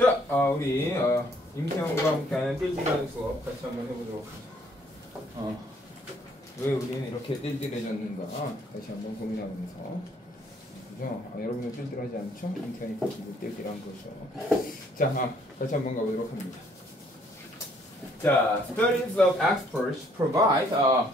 자, 우리 임태형과 함께하는 띨띨한 수업 같이 한번 해보도록 하죠. 왜 우리는 이렇게 띨띨해졌는가 다시 한번 고민해보면서, 그죠? 여러분은 띨띨하지 않죠? 임태형이 띨띨한 거죠. 자, 같이 한번 가보도록 합니다. 자, studies of experts provide. 자,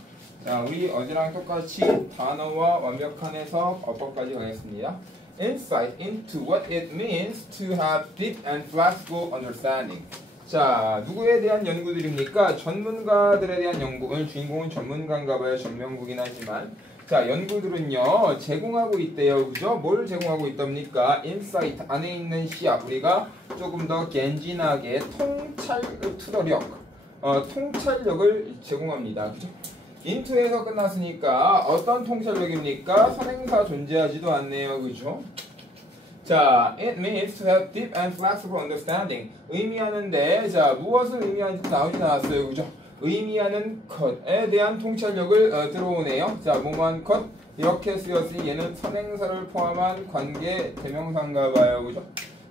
우리 어제랑 똑같이 단어와 완벽한 해석, 어법까지 가겠습니다. Insight into what it means to have deep and flexible understanding. 자, 누구에 대한 연구들입니까? 전문가들에 대한 연구. 오늘 주인공은 전문가인가 봐요. 전명국이긴 하지만. 자, 연구들은요, 제공하고 있대요. 그죠? 뭘 제공하고 있답니까? 인사이트 안에 있는 시약. 우리가 조금 더 갠진하게 통찰력을 제공합니다. 그죠? 인투에서 끝났으니까 어떤 통찰력입니까? 선행사 존재하지도 않네요. 그죠? 자, it means to have deep and flexible understanding. 의미하는데, 자, 무엇을 의미하는지 나오진 않았어요. 그죠? 의미하는 것에 대한 통찰력을 들어오네요. 자, 뭐뭐한 것 이렇게 쓰였으니 얘는 선행사를 포함한 관계 대명사인가 봐요. 그죠?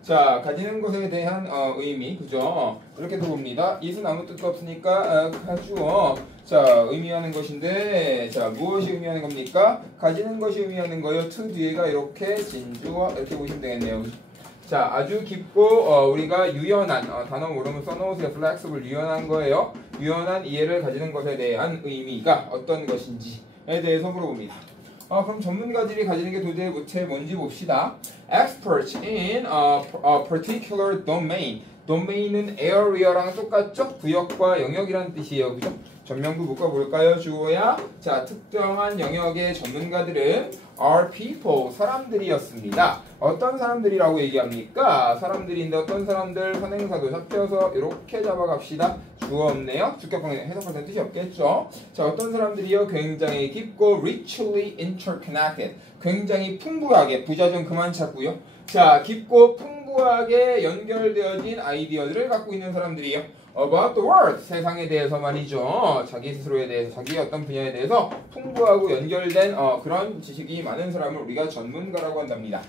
자, 가지는 것에 대한 의미, 그죠? 이렇게 들어옵니다. it은 아무 뜻도 없으니까 가주어. 자, 의미하는 것인데, 자, 무엇이 의미하는 겁니까? 가지는 것이 의미하는 거예요. to 뒤에가 이렇게 진주어 이렇게 보시면 되겠네요. 자, 아주 깊고 우리가 유연한 단어 모르면 써놓으세요. flexible 유연한 거예요. 유연한 이해를 가지는 것에 대한 의미가 어떤 것인지에 대해서 물어봅니다. 그럼 전문가들이 가지는 게 도대체 뭔지 봅시다. Experts in a particular domain. domain은 area랑 똑같죠? 구역과 영역이라는 뜻이에요. 그죠? 전명구 묶어볼까요? 주어야. 자, 특정한 영역의 전문가들은 are people, 사람들이었습니다. 어떤 사람들이라고 얘기합니까? 사람들인데 어떤 사람들, 선행사도 잡혀서 이렇게 잡아갑시다. 주어 없네요. 주격방에 해석할 때 뜻이 없겠죠? 자, 어떤 사람들이요? 굉장히 깊고 richly interconnected. 굉장히 풍부하게, 부자 좀 그만 찾고요. 자, 깊고 풍부하게 연결되어진 아이디어들을 갖고 있는 사람들이요. About the world, 세상에 대해서 말이죠. 자기 스스로에 대해서, 자기의 어떤 분야에 대해서 풍부하고 연결된 그런 지식이 많은 사람을 우리가 전문가라고 한답니다.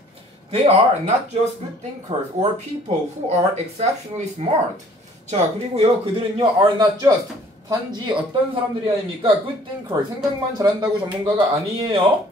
They are not just good thinkers or people who are exceptionally smart. 자, 그리고요, 그들은요, are not just, 단지 어떤 사람들이 아닙니까? Good thinkers, 생각만 잘한다고 전문가가 아니에요.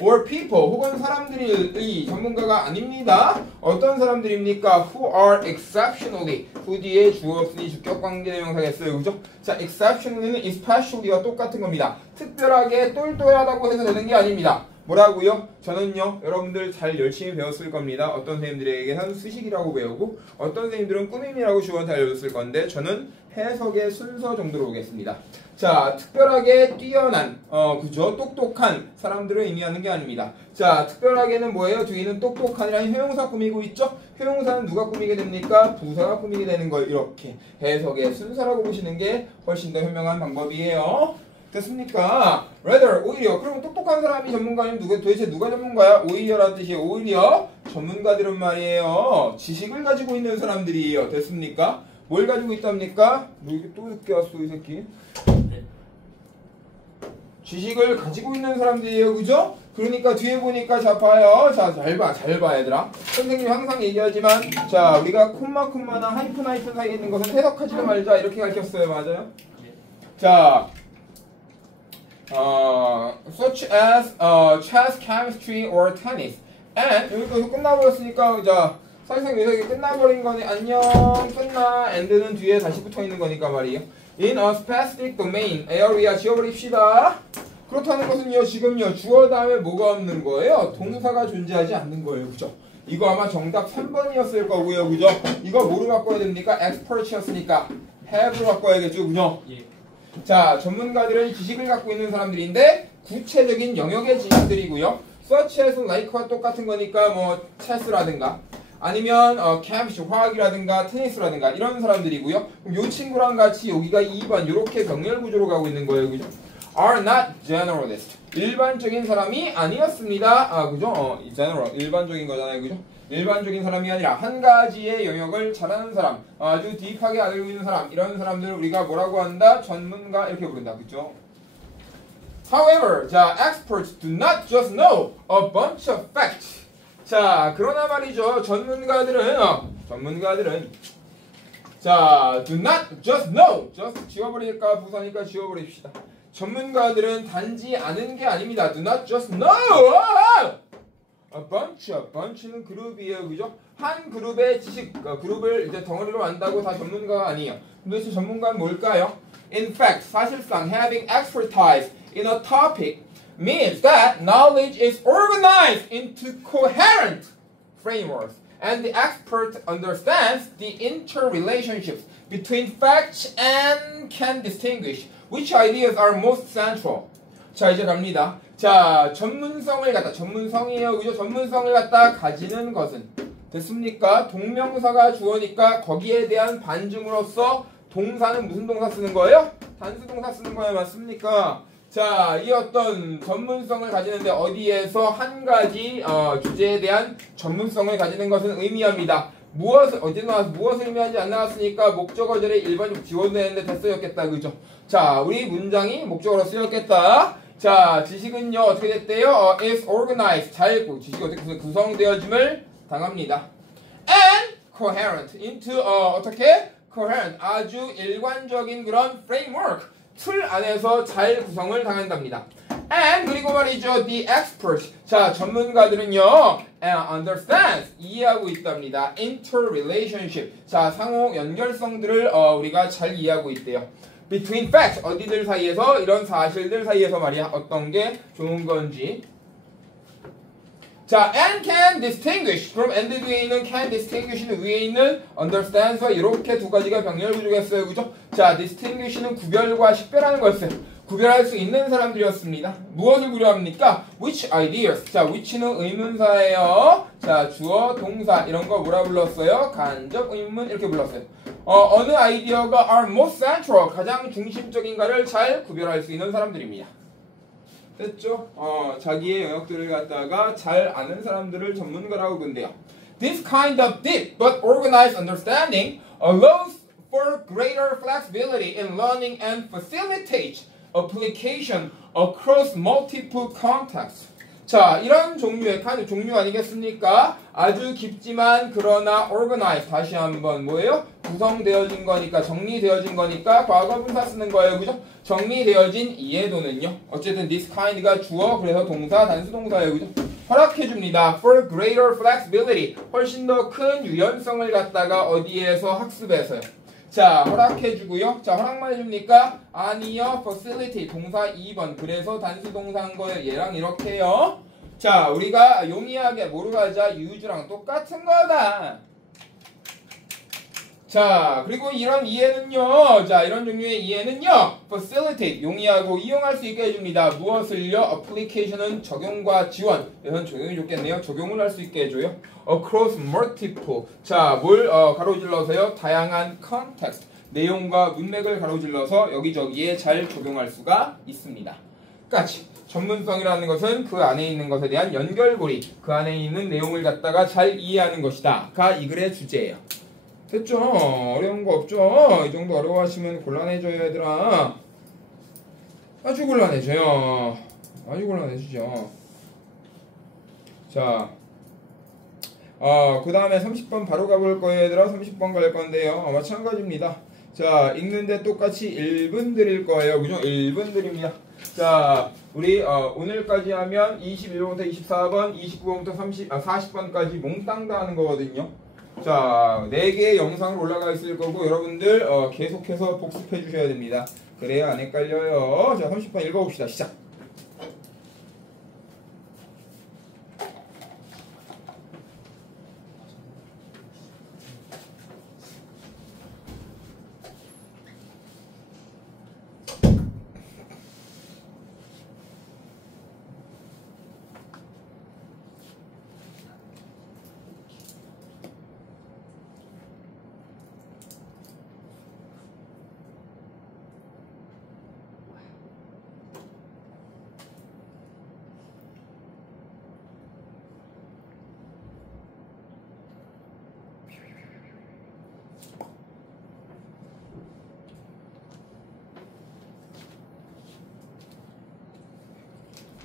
or people, 혹은 사람들이 전문가가 아닙니다. 어떤 사람들입니까? who are exceptionally, who 뒤에 주어 없으니 주격 관계 대명사겠어요. 그죠? 자, exceptionally는 especially와 똑같은 겁니다. 특별하게 똘똘하다고 해서 되는 게 아닙니다. 뭐라고요? 저는요, 여러분들 잘 열심히 배웠을 겁니다. 어떤 선생님들에게는 수식이라고 배우고 어떤 선생님들은 꾸밈이라고 주어한테 알려줬을 건데 저는 해석의 순서 정도로 오겠습니다. 자, 특별하게 뛰어난, 그죠? 똑똑한 사람들을 의미하는 게 아닙니다. 자, 특별하게는 뭐예요? 뒤에는 똑똑한이라는 효용사 꾸미고 있죠? 효용사는 누가 꾸미게 됩니까? 부사가 꾸미게 되는 거예요. 이렇게 해석의 순서라고 보시는 게 훨씬 더 현명한 방법이에요. 됐습니까? rather, 오히려. 그럼 똑똑한 사람이 전문가면 도대체 누가 전문가야? 오히려라는 뜻이에요. 오히려 전문가들은 말이에요, 지식을 가지고 있는 사람들이에요. 됐습니까? 뭘 가지고 있답니까? 뭐 이렇게 또 늦게 왔어 이 새끼. 지식을 가지고 있는 사람들이에요. 그죠? 그러니까 뒤에 보니까 자, 봐요. 자, 잘 봐 얘들아. 선생님이 항상 얘기하지만, 자, 우리가 콤마나 하이픈 사이에 있는 것은 해석하지도 말자 이렇게 가르쳤어요. 맞아요? 자, such as chess, chemistry, or tennis. And 여기서 끝나버렸으니까, 자, 사실상 여기서 끝나버린 거네. 안녕, 끝나. and는 뒤에 다시 붙어 있는 거니까 말이에요. In a specific domain, area 지워버립시다. 그렇다는 것은요, 지금요, 주어 다음에 뭐가 없는 거예요? 동사가 존재하지 않는 거예요. 그죠? 이거 아마 정답 3번이었을 거고요. 그죠? 이거 뭐로 바꿔야 됩니까? expert이었으니까 have로 바꿔야겠죠. 그죠? 예. 자, 전문가들은 지식을 갖고 있는 사람들인데 구체적인 영역의 지식들이고요. such as like와 똑같은 거니까 뭐 chess라든가 아니면 chemistry, 화학이라든가 테니스라든가 이런 사람들이고요. 요 친구랑 같이 여기가 2번 이렇게 병렬 구조로 가고 있는 거예요. 그죠? are not generalist. 일반적인 사람이 아니었습니다. 그죠? general 일반적인 거잖아요. 그죠? 일반적인 사람이 아니라 한 가지의 영역을 잘하는 사람, 아주 딥하게 알고 있는 사람, 이런 사람들을 우리가 뭐라고 한다? 전문가 이렇게 부른다. 그죠? However, 자, experts do not just know a bunch of facts. 자, 그러나 말이죠. 전문가들은 전문가들은 자, do not just know. just 지워버릴까 부사니까 지워버립시다. 전문가들은 단지 아는 게 아닙니다. do not just know. a bunch는 그룹이에요, 그죠? 한 그룹의 지식, 그룹을 이제 덩어리로 안다고 다 전문가가 아니에요. 도대체 전문가는 뭘까요? In fact, 사실상 having expertise in a topic means that knowledge is organized into coherent frameworks, and the expert understands the interrelationships between facts and can distinguish which ideas are most central. 자, 이제 갑니다. 자, 전문성을 갖다, 전문성이에요, 그죠? 전문성을 갖다 가지는 것은 됐습니까? 동명사가 주어니까 거기에 대한 반증으로서 동사는 무슨 동사 쓰는 거예요? 단수 동사 쓰는 거예요, 맞습니까? 자, 이 어떤 전문성을 가지는데 어디에서 한 가지 주제에 대한 전문성을 가지는 것은 의미합니다. 어디 나와서 무엇을 의미하는지 안 나왔으니까 목적어절에 1번 지워내는데 다 쓰였겠다, 그죠? 자, 우리 문장이 목적어로 쓰였겠다. 자, 지식은요 어떻게 됐대요? is organized, 지식이 어떻게 구성되어짐을 당합니다. And coherent into 어떻게? coherent, 아주 일관적인 그런 framework, 틀 안에서 잘 구성을 당한답니다. And 그리고 말이죠, the expert, 자, 전문가들은요 understands, 이해하고 있답니다. interrelationship, 자, 상호 연결성들을 우리가 잘 이해하고 있대요. between facts, 어디들 사이에서, 이런 사실들 사이에서 말이야, 어떤 게 좋은 건지. 자, and can distinguish, 그럼 and 위에 있는 can distinguish는 위에 있는 understands와 이렇게 두 가지가 병렬 구조겠어요, 그죠? 자, distinguish는 구별과 식별하는 거였어요. 구별할 수 있는 사람들이었습니다. 무엇을 구별합니까? which ideas, 자, which는 의문사예요. 자, 주어, 동사 이런 거 뭐라 불렀어요? 간접 의문 이렇게 불렀어요. 어느 아이디어가 are most central, 가장 중심적인가를 잘 구별할 수 있는 사람들입니다. 됐죠? 자기의 영역들을 갖다가 잘 아는 사람들을 전문가라고 본대요. This kind of deep but organized understanding allows for greater flexibility in learning and facilitates application across multiple contexts. 자, 이런 종류의 종류 아니겠습니까? 아주 깊지만 그러나 organized, 다시 한번 뭐예요? 구성되어진 거니까, 정리되어진 거니까 과거분사 쓰는 거예요, 그죠? 정리되어진 이해도는요, 어쨌든 this kind가 주어, 그래서 동사, 단수동사예요, 그죠? 허락해줍니다. for greater flexibility, 훨씬 더 큰 유연성을 갖다가 어디에서? 학습에서요. 자, 허락해주고요. 자, 허락만 해줍니까? 아니요. facilitate, 동사 2번. 그래서 단수동사인 거예요. 얘랑 이렇게요. 자, 우리가 용이하게 뭐로 가자? use랑 똑같은 거다. 자, 그리고 이런 이해는요. 자, 이런 종류의 이해는요. facilitate, 용이하고 이용할 수 있게 해줍니다. 무엇을요? application은 적용과 지원. 여기서는 적용이 좋겠네요. 적용을 할 수 있게 해줘요. across multiple. 자, 뭘 가로질러서요? 다양한 context. 내용과 문맥을 가로질러서 여기저기에 잘 적용할 수가 있습니다. 까지. 전문성이라는 것은 그 안에 있는 것에 대한 연결고리, 그 안에 있는 내용을 갖다가 잘 이해하는 것이다. 가 이 글의 주제예요. 됐죠? 어려운 거 없죠? 이 정도 어려워하시면 곤란해져요, 얘들아. 아주 곤란해져요. 아주 곤란해지죠. 자, 그 다음에 30번 바로 가볼 거예요, 얘들아. 30번 갈 건데요. 마찬가지입니다. 자, 읽는데 똑같이 1분 드릴 거예요. 그죠? 1분 드립니다. 자, 우리 오늘까지 하면 21번부터 24번, 29번부터 40번까지 몽땅 다 하는 거거든요. 자, 4개의 영상으로 올라가 있을 거고 여러분들 계속해서 복습해 주셔야 됩니다. 그래야 안 헷갈려요. 자, 30번 읽어봅시다. 시작.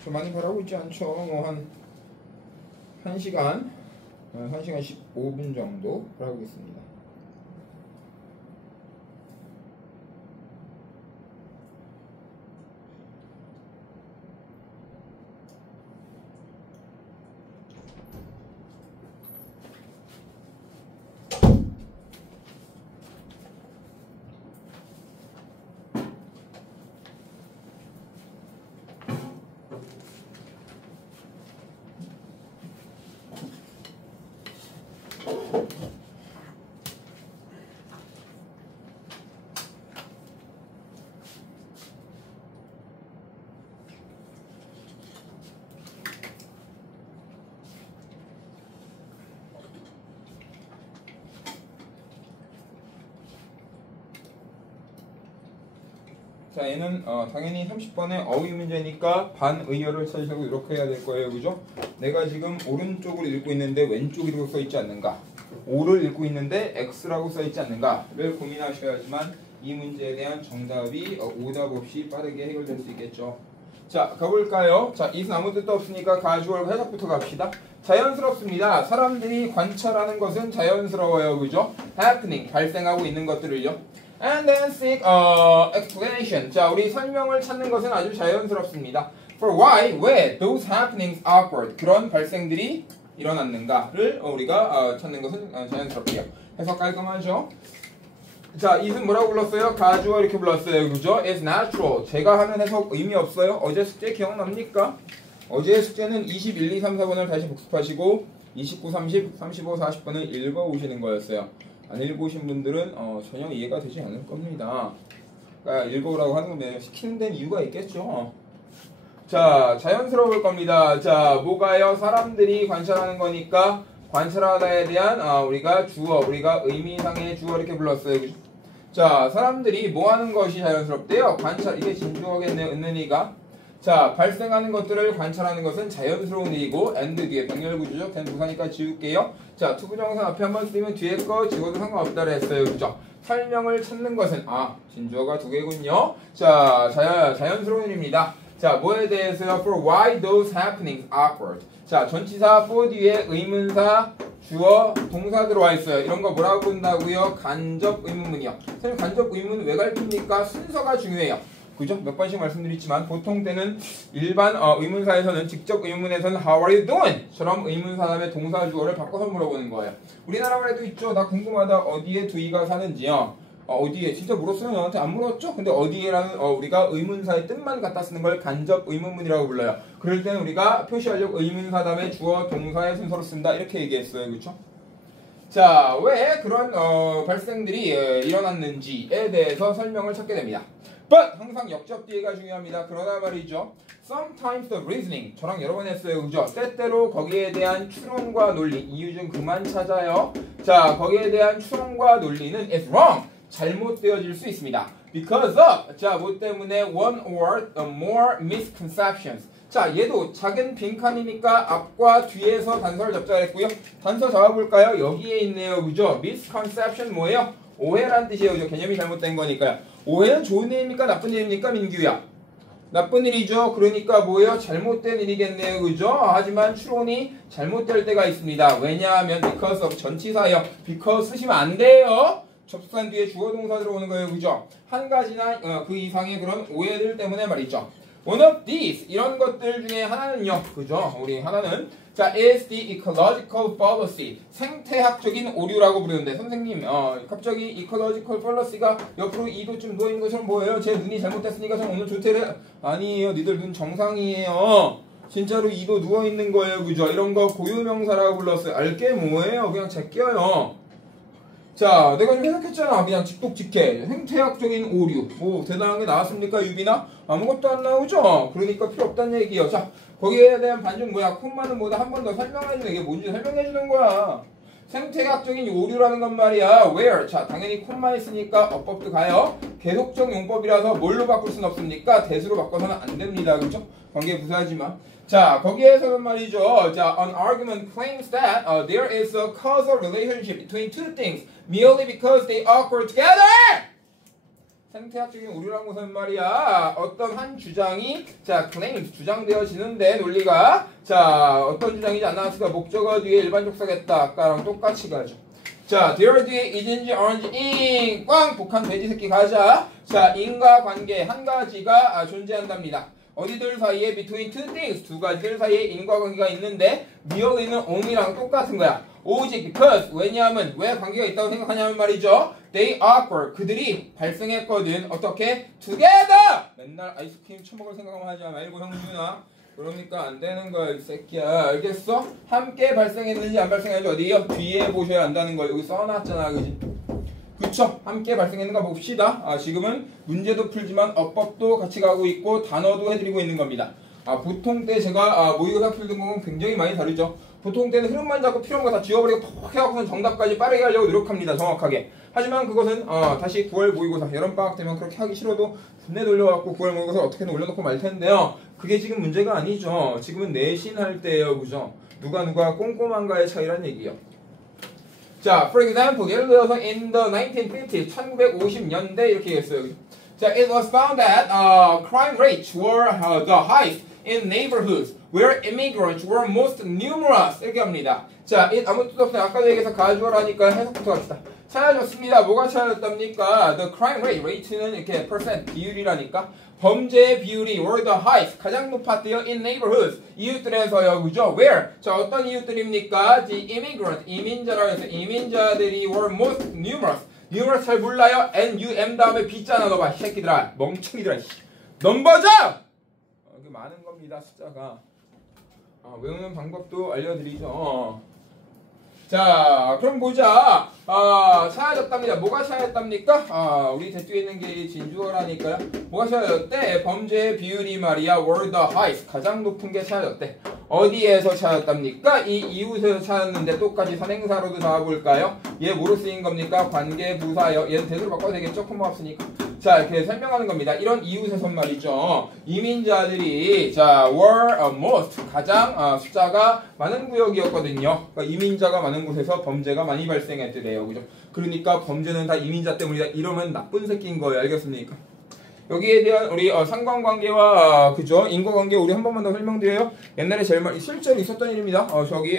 좀 많이 바라고 있지 않죠? 뭐 한 1시간 1시간 15분 정도 하겠습니다. 자, 얘는 당연히 30번의 어휘 문제니까 반의어를 찾으려고 이렇게 해야 될 거예요. 그죠? 내가 지금 오른쪽을 읽고 있는데 왼쪽이라고 써있지 않는가? O를 읽고 있는데 X라고 써있지 않는가를 고민하셔야지만 이 문제에 대한 정답이 오답 없이 빠르게 해결될 수 있겠죠. 자, 가볼까요? 자, 이는 아무 뜻도 없으니까 가주얼 해석부터 갑시다. 자연스럽습니다. 사람들이 관찰하는 것은 자연스러워요. 그죠? happening, 발생하고 있는 것들을요. And then seek explanation. 자, 우리 설명을 찾는 것은 아주 자연스럽습니다. For why, 왜 those happenings occurred. 그런 발생들이 일어났는가를 우리가 찾는 것은 자연스럽고요. 해석 깔끔하죠? 자, it은 뭐라고 불렀어요? 가주어 이렇게 불렀어요. 그죠? It's natural. 제가 하는 해석 의미 없어요. 어제 숙제 기억납니까? 어제 숙제는 21, 2, 3, 4번을 다시 복습하시고 29, 30, 35, 40번을 읽어오시는 거였어요. 안 읽어오신 분들은 전혀 이해가 되지 않을 겁니다. 그러니까 읽어오라고 하는 건 시키는 데는 이유가 있겠죠. 자, 자연스러울 겁니다. 자, 뭐가요? 사람들이 관찰하는 거니까 관찰하다에 대한 우리가 주어, 우리가 의미상의 주어 이렇게 불렀어요. 그죠? 자, 사람들이 뭐 하는 것이 자연스럽대요? 관찰, 이게 진주어겠네요. 은는이가. 자, 발생하는 것들을 관찰하는 것은 자연스러운 일이고 and 뒤에 병렬구조죠. 된 부사니까 지울게요. 자, 투부정사 앞에 한번 쓰면 뒤에 거 지워도 상관없다고 했어요. 그죠? 설명을 찾는 것은 진주어가 두 개군요. 자, 자연스러운 일입니다. 자, 뭐에 대해서요? For why those happenings occurred. 자, 전치사 for 뒤에 의문사 주어 동사 들어와 있어요. 이런 거 뭐라고 부른다고요? 간접 의문문이요. 선생님, 간접 의문 왜 가르칩니까? 순서가 중요해요. 그죠? 몇 번씩 말씀드렸지만 보통 때는 일반 의문사에서는 직접 의문에서는 How are you doing? 처럼 의문사 다음에 동사 주어를 바꿔서 물어보는 거예요. 우리나라 말에도 있죠. 나 궁금하다. 어디에 두이가 사는지요. 어디에? 진짜 물었어요? 너한테 안 물었죠? 근데 어디에라는 우리가 의문사의 뜻만 갖다 쓰는 걸 간접 의문문이라고 불러요. 그럴 때는 우리가 표시하려고 의문사 다음에 주어 동사의 순서로 쓴다. 이렇게 얘기했어요. 그렇죠? 자, 왜 그런 발생들이 일어났는지에 대해서 설명을 찾게 됩니다. But 항상 역접 뒤에가 중요합니다. 그러다 말이죠. Sometimes the reasoning 저랑 여러 번 했어요. 그죠? 때때로 거기에 대한 추론과 논리 이유 좀 그만 찾아요. 자, 거기에 대한 추론과 논리는 is wrong 잘못되어질 수 있습니다. Because of 자, 뭐 때문에 one or more misconceptions 자, 얘도 작은 빈칸이니까 앞과 뒤에서 단서를 잡자 했고요. 단서 잡아볼까요? 여기에 있네요. 그죠? misconception 뭐예요? 오해란 뜻이에요. 그죠? 개념이 잘못된 거니까요. 오해는 좋은 일입니까? 나쁜 일입니까? 민규야. 나쁜 일이죠. 그러니까 뭐예요? 잘못된 일이겠네요. 그죠? 하지만 추론이 잘못될 때가 있습니다. 왜냐하면 because of 전치사예요. because 쓰시면 안 돼요. 접속한 뒤에 주어 동사 들어오는 거예요. 그죠? 한 가지나 그 이상의 그런 오해들 때문에 말이죠. One of these 이런 것들 중에 하나는요. 그죠? 우리 하나는 자, is the ecological fallacy 생태학적인 오류라고 부르는데 선생님 갑자기 ecological fallacy가 옆으로 이도 좀 누워있는 것처럼 보여요. 제 눈이 잘못됐으니까 전 오늘 조퇴를 아니에요. 니들 눈 정상이에요. 진짜로 이도 누워있는 거예요. 그죠? 이런 거 고유명사라고 불렀어요. 알게 뭐예요? 그냥 제껴요. 자, 내가 좀 해석했잖아. 그냥 직독직해. 생태학적인 오류. 오, 대단한 게 나왔습니까, 유빈아? 아무것도 안 나오죠? 그러니까 필요 없다는 얘기예요. 자, 거기에 대한 반증 뭐야? 콤마는 뭐다? 한 번 더 설명해주는 이게 뭔지 설명해주는 거야. 생태학적인 오류라는 건 말이야. where? 자, 당연히 콤마 있으니까 어법도 가요. 계속적 용법이라서 뭘로 바꿀 순 없습니까? 대수로 바꿔서는 안 됩니다. 그렇죠? 관계 부사하지만. 자, 거기에서는 말이죠. 자, an argument claims that there is a causal relationship between two things merely because they occur together. 생태학적인 오류라는 것은 말이야 어떤 한 주장이 자 claims 주장되어지는데 논리가 자 어떤 주장이지 안 나왔을까 목적어 뒤에 일반 족사겠다 아까랑 똑같이 가죠. 자 there 뒤에 is인지 aren't in 꽝 북한 돼지 새끼 가자. 자 인과관계 한 가지가 존재한답니다. 어디들 사이에 between two things 두 가지들 사이에 인과관계가 있는데 merely는 only랑 똑같은 거야. 오직 because 왜냐하면 왜 관계가 있다고 생각하냐면 말이죠. They occur 그들이 발생했거든. 어떻게? together 맨날 아이스크림 처먹을 생각만 하지 말고 형준아. 그러니까 안 되는 거야 이 새끼야. 알겠어? 함께 발생했는지 안 발생했는지 어디요? 뒤에 보셔야 한다는 거 여기 써놨잖아 그지? 그쵸? 함께 발생했는가 봅시다. 지금은 문제도 풀지만 어법도 같이 가고 있고 단어도 해드리고 있는 겁니다. 보통 때 제가 모의고사 풀던 거는 굉장히 많이 다르죠. 보통 때는 흐름만 잡고 필요한 거 다 지워버리고 톡 해갖고는 정답까지 빠르게 하려고 노력합니다. 정확하게. 하지만 그것은 다시 9월 모의고사 여름방학 되면 그렇게 하기 싫어도 군대 돌려갖고 9월 모의고사 어떻게든 올려놓고 말 텐데요. 그게 지금 문제가 아니죠. 지금은 내신할 때예요. 그죠? 누가 꼼꼼한가의 차이란 얘기예요. 자, for example, 예를 들어서 in the 1950s, 1950년대 이렇게 했어요. 자, it was found that crime rates were the highest in neighborhoods where immigrants were most numerous. 이렇게 합니다. 자, it 아무 뜻 없어요. 아까도 얘기해서 가주어라니까 해석부터 합시다. 찾아줬습니다. 뭐가 찾아줬답니까? The crime rate, rate는 이렇게 percent 비율이라니까. 범죄의 비율이 were the highest, 가장 높았대요. in neighborhoods, 이웃들에서요. 그죠? where? 자, 어떤 이웃들입니까? the immigrant, 이민자라고 해서 이민자들이 were most numerous. numerous 잘 몰라요? N-U-M 다음에 B자나 넣어봐. 이 새끼들아. 멍청이들아. 넘버져! 이게 많은 겁니다. 숫자가. 외우는 방법도 알려드리죠. 자, 그럼 보자. 찾아졌답니다. 뭐가 찾아졌답니까? 우리 대두에 있는 게 진주어라니까요. 뭐가 찾아졌대? 범죄의 비율이 말이야. were the highest. 가장 높은 게 찾아졌대. 어디에서 찾았답니까? 이 이웃에서 찾았는데 똑같이 선행사로도 나와볼까요? 얘 뭐로 쓰인 겁니까? 관계부사요. 얘는 대수로 바꿔도 되겠죠? 콤마 없으니까. 자, 이렇게 설명하는 겁니다. 이런 이웃에서 말이죠. 이민자들이 자 were most 가장 숫자가 많은 구역이었거든요. 그러니까 이민자가 많은 곳에서 범죄가 많이 발생했대요. 그죠? 그러니까 범죄는 다 이민자 때문이다. 이러면 나쁜 새끼인 거예요. 알겠습니까? 여기에 대한 우리 상관관계와 그죠? 인과관계 우리 한 번만 더 설명드려요. 옛날에 제일 실제로 있었던 일입니다. 저기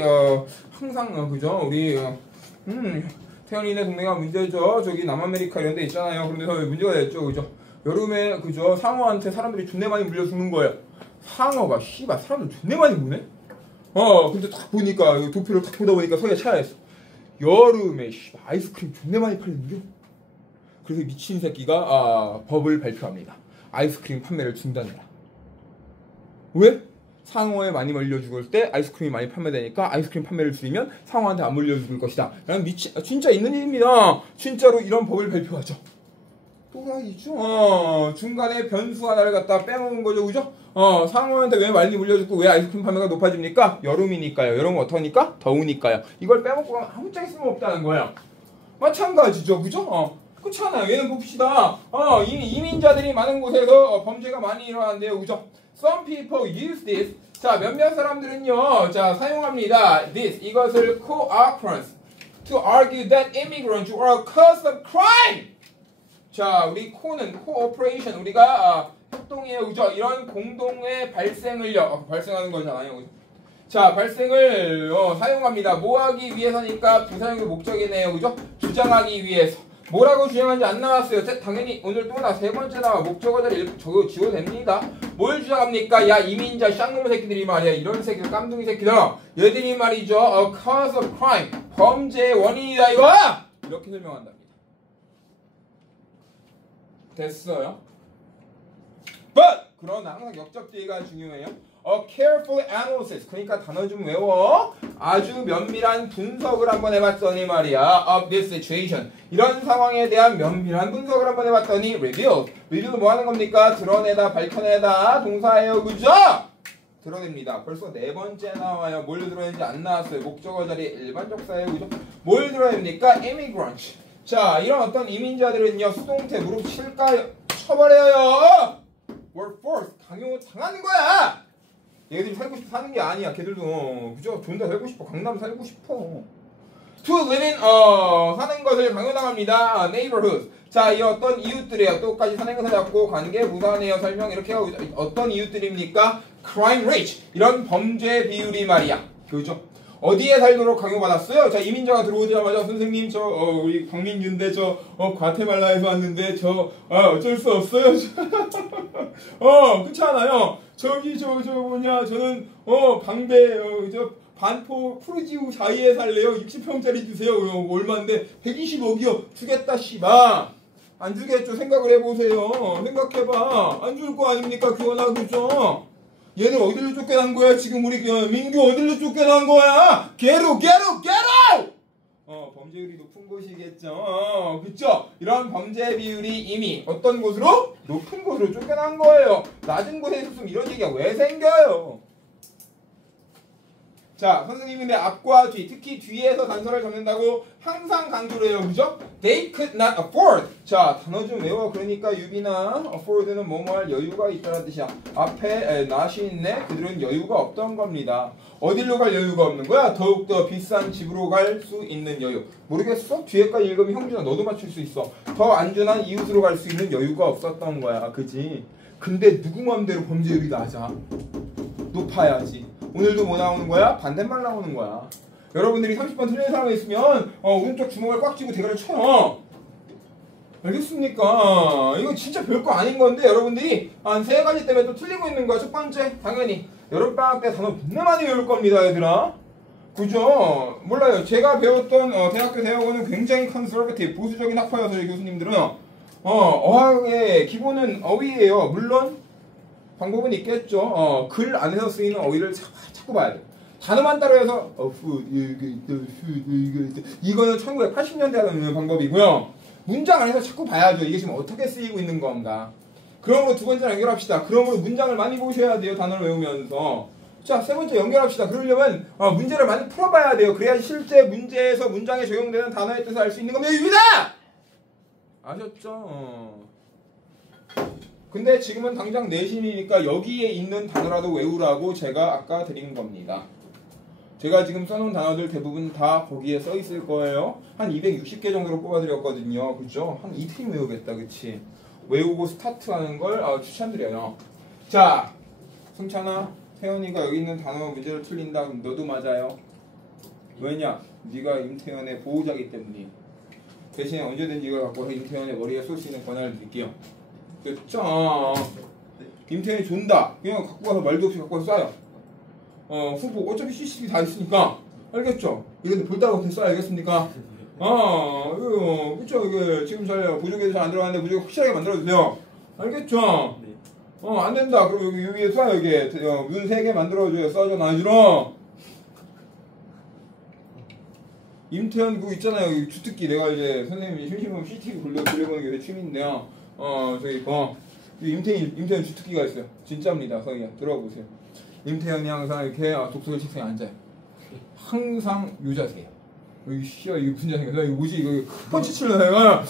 항상 그죠? 우리 태연이네 동네가 문제죠. 저기 남아메리카 이런 데 있잖아요. 그런데 문제가 됐죠. 그죠? 여름에 그죠? 상어한테 사람들이 존내 많이 물려 죽는 거예요. 상어가 씨발 사람들 존내 많이 무네? 근데 딱 보니까 도표를 딱 보다 보니까 서에 차야했어. 여름에 씨발 아이스크림 존내 많이 팔리는데? 그래서 미친 새끼가 법을 발표합니다. 아이스크림 판매를 중단해라. 왜? 상어에 많이 물려 죽을 때 아이스크림이 많이 판매되니까 아이스크림 판매를 줄이면 상어한테 안 물려 죽을 것이다. 라는 진짜 있는 일입니다. 진짜로 이런 법을 발표하죠. 또라이죠. 중간에 변수 하나를 갖다 빼먹은 거죠. 그죠? 상어한테 왜 많이 물려 죽고 왜 아이스크림 판매가 높아집니까? 여름이니까요. 여름은 어떠니까? 더우니까요. 이걸 빼먹고 가면 아무 짝이 쓸모없다는 거예요. 마찬가지죠. 그죠? 그렇잖아요. 얘는 봅시다. 이민자들이 많은 곳에서 범죄가 많이 일어나는데요. 그죠? Some people use this. 자, 몇몇 사람들은요. 자, 사용합니다. This, 이것을 co-occurrence to argue that immigrants are a cause of crime. 자, 우리 co는 cooperation. 우리가 협동이에요. 그죠? 이런 공동의 발생을요. 발생하는 거잖아요. 그죠? 자, 발생을 사용합니다. 뭐 하기 위해서니까 부사용의 목적이네요. 그죠? 주장하기 위해서. 뭐라고 주장하는지 안 나왔어요. 당연히 오늘 또 세 번째 나와. 목적어 자리 저거 지워도 됩니다. 뭘 주장합니까? 야, 이민자 쌍놈 새끼들이 말이야. 이런 새끼들, 깜둥이 새끼들. 얘들이 말이죠. A cause of crime. 범죄의 원인이다 이거야! 이렇게 설명한답니다. 됐어요? But! 그러나 항상 역접대가 중요해요. A careful analysis. 그러니까 단어 좀 외워. 아주 면밀한 분석을 한번 해봤더니 말이야. Of this situation. 이런 상황에 대한 면밀한 분석을 한번 해봤더니 reveal. reveal 뭐 하는 겁니까? 드러내다, 밝혀내다. 동사예요. 그죠? 드러냅니다. 벌써 네 번째 나와요. 뭘 드러내는지 안 나왔어요. 목적어 자리에 일반적사예요. 그죠? 뭘 드러냅니까? immigrant. 자, 이런 어떤 이민자들은요. 수동태 무릎 칠까요? 쳐버려요. were forced. 강요 당하는 거야. 얘들이 살고 싶어 사는 게 아니야. 걔들도 그죠? 존나 살고 싶어. 강남 살고 싶어. to live in 사는 것을 강요당합니다. neighborhood. 자, 이 어떤 이웃들이에요. 똑같이 선행사 잡고 관계 무관해요. 설명 이렇게 하고 어떤 이웃들입니까? crime rate. 이런 범죄 비율이 말이야. 그렇죠? 어디에 살도록 강요받았어요? 자, 이민자가 들어오자마자 선생님 우리 박민규인데 과테말라에서 왔는데 어쩔 수 없어요. 그렇지 않아요? 저기 저는 방배 반포 푸르지우 사이에 살래요. 60평짜리 주세요. 얼마인데 125기요. 주겠다 씨바. 안 주겠죠. 생각을 해보세요. 생각해봐. 안 줄 거 아닙니까? 교환아 그죠? 얘는 어디로 쫓겨난 거야? 지금 우리 민규 어디로 쫓겨난 거야? 개로 범죄율이 높은 곳이겠죠. 그쵸? 이런 범죄 비율이 이미 어떤 곳으로? 높은 곳으로 쫓겨난 거예요. 낮은 곳에 있었으면 이런 얘기가 왜 생겨요? 자, 선생님인데 앞과 뒤, 특히 뒤에서 단서를 잡는다고 항상 강조를 해요. 그죠? They could not afford. 자, 단어 좀 외워. 그러니까 유비나 afford는 뭐뭐할 여유가 있다는 뜻이야. 앞에 not이 있네. 그들은 여유가 없던 겁니다. 어디로 갈 여유가 없는 거야? 더욱더 비싼 집으로 갈 수 있는 여유. 모르겠어? 뒤에까지 읽으면 형준아 너도 맞출 수 있어. 더 안전한 이웃으로 갈 수 있는 여유가 없었던 거야. 그지? 근데 누구 맘대로 범죄율이 낮아? 높아야지. 오늘도 뭐 나오는 거야? 반대말 나오는 거야. 여러분들이 30번 틀린 사람이 있으면 오른쪽 주먹을 꽉 쥐고 대가를 쳐요. 알겠습니까? 이거 진짜 별거 아닌 건데 여러분들이 한 3가지 때문에 또 틀리고 있는 거야. 첫 번째, 당연히 여름방학 때 단어 존나 많이 외울 겁니다, 얘들아. 그죠? 몰라요. 제가 배웠던 대학교 대학원은 굉장히 컨서버티브, 보수적인 학파여서 교수님들은 어학의 기본은 어휘예요. 물론 방법은 있겠죠. 글 안에서 쓰이는 어휘를 자꾸 봐야 돼. 단어만 따라해서 이거는 1980년대에 하는 방법이고요. 문장 안에서 자꾸 봐야죠. 이게 지금 어떻게 쓰이고 있는 건가. 그러므로 두 번째 연결합시다. 그러므로 문장을 많이 보셔야 돼요. 단어를 외우면서. 자, 세 번째 연결합시다. 그러려면 문제를 많이 풀어봐야 돼요. 그래야 실제 문제에서 문장에 적용되는 단어의 뜻을 알 수 있는 겁니다. 아셨죠? 근데 지금은 당장 내신이니까 여기에 있는 단어라도 외우라고 제가 아까 드린 겁니다. 제가 지금 써놓은 단어들 대부분 다 거기에 써 있을 거예요. 한 260개 정도로 뽑아드렸거든요. 그죠? 한 이틀 외우겠다. 그치? 외우고 스타트하는 걸 추천드려요. 자, 승찬아, 태연이가 여기 있는 단어 문제를 틀린다. 그럼 너도 맞아요. 왜냐? 네가 임태현의 보호자이기 때문에. 대신에 언제든지 이걸 갖고 임태현의 머리에 쏠 수 있는 권한을 드릴게요. 그렇죠. 임태현이 존다. 그냥 갖고 가서 말도 없이 갖고 가서 쏴요. 후보 어차피 CCTV 다 있으니까. 알겠죠? 이런데 볼따가 어떻게 쏴야 알겠습니까? 그쵸. 이게 지금 잘 보조개도 잘 안 들어가는데 보조개 확실하게 만들어주세요. 알겠죠? 안 된다. 그럼 여기 위에 쏴요. 여기 눈 3개 만들어줘요. 쏴줘 나주로. 임태현 그거 있잖아요. 주특기 내가 이제 선생님이 심심하면 CCTV 돌려보는 게 내 취미인데요. 임태현 주특기가 있어요. 진짜입니다. 선생님 들어보세요. 임태현이 항상 이렇게 독서실 책상에 앉아요. 항상 요 자세예요. 이거 무슨 자세인가? 이거 뭐지? 이거 펀치 칠려다가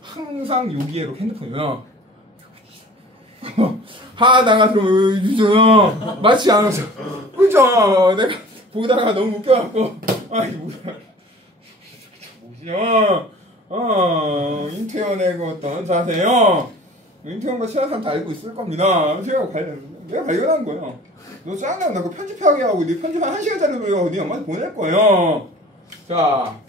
항상 여기에로 핸드폰이요. 하다가 들어오죠. 마치 안 와서 그죠? 내가 보다가 너무 웃겨갖고 이거 뭐지? 임태현의 그 어떤 자세요. 임태현과 친한 사람 다 알고 있을 겁니다. 내가 발견한 거예요. 너 짱나 나 그 편집하게 하고 네 편집 한 1시간짜리 하고 네 엄마한테 보낼 거예요. 자,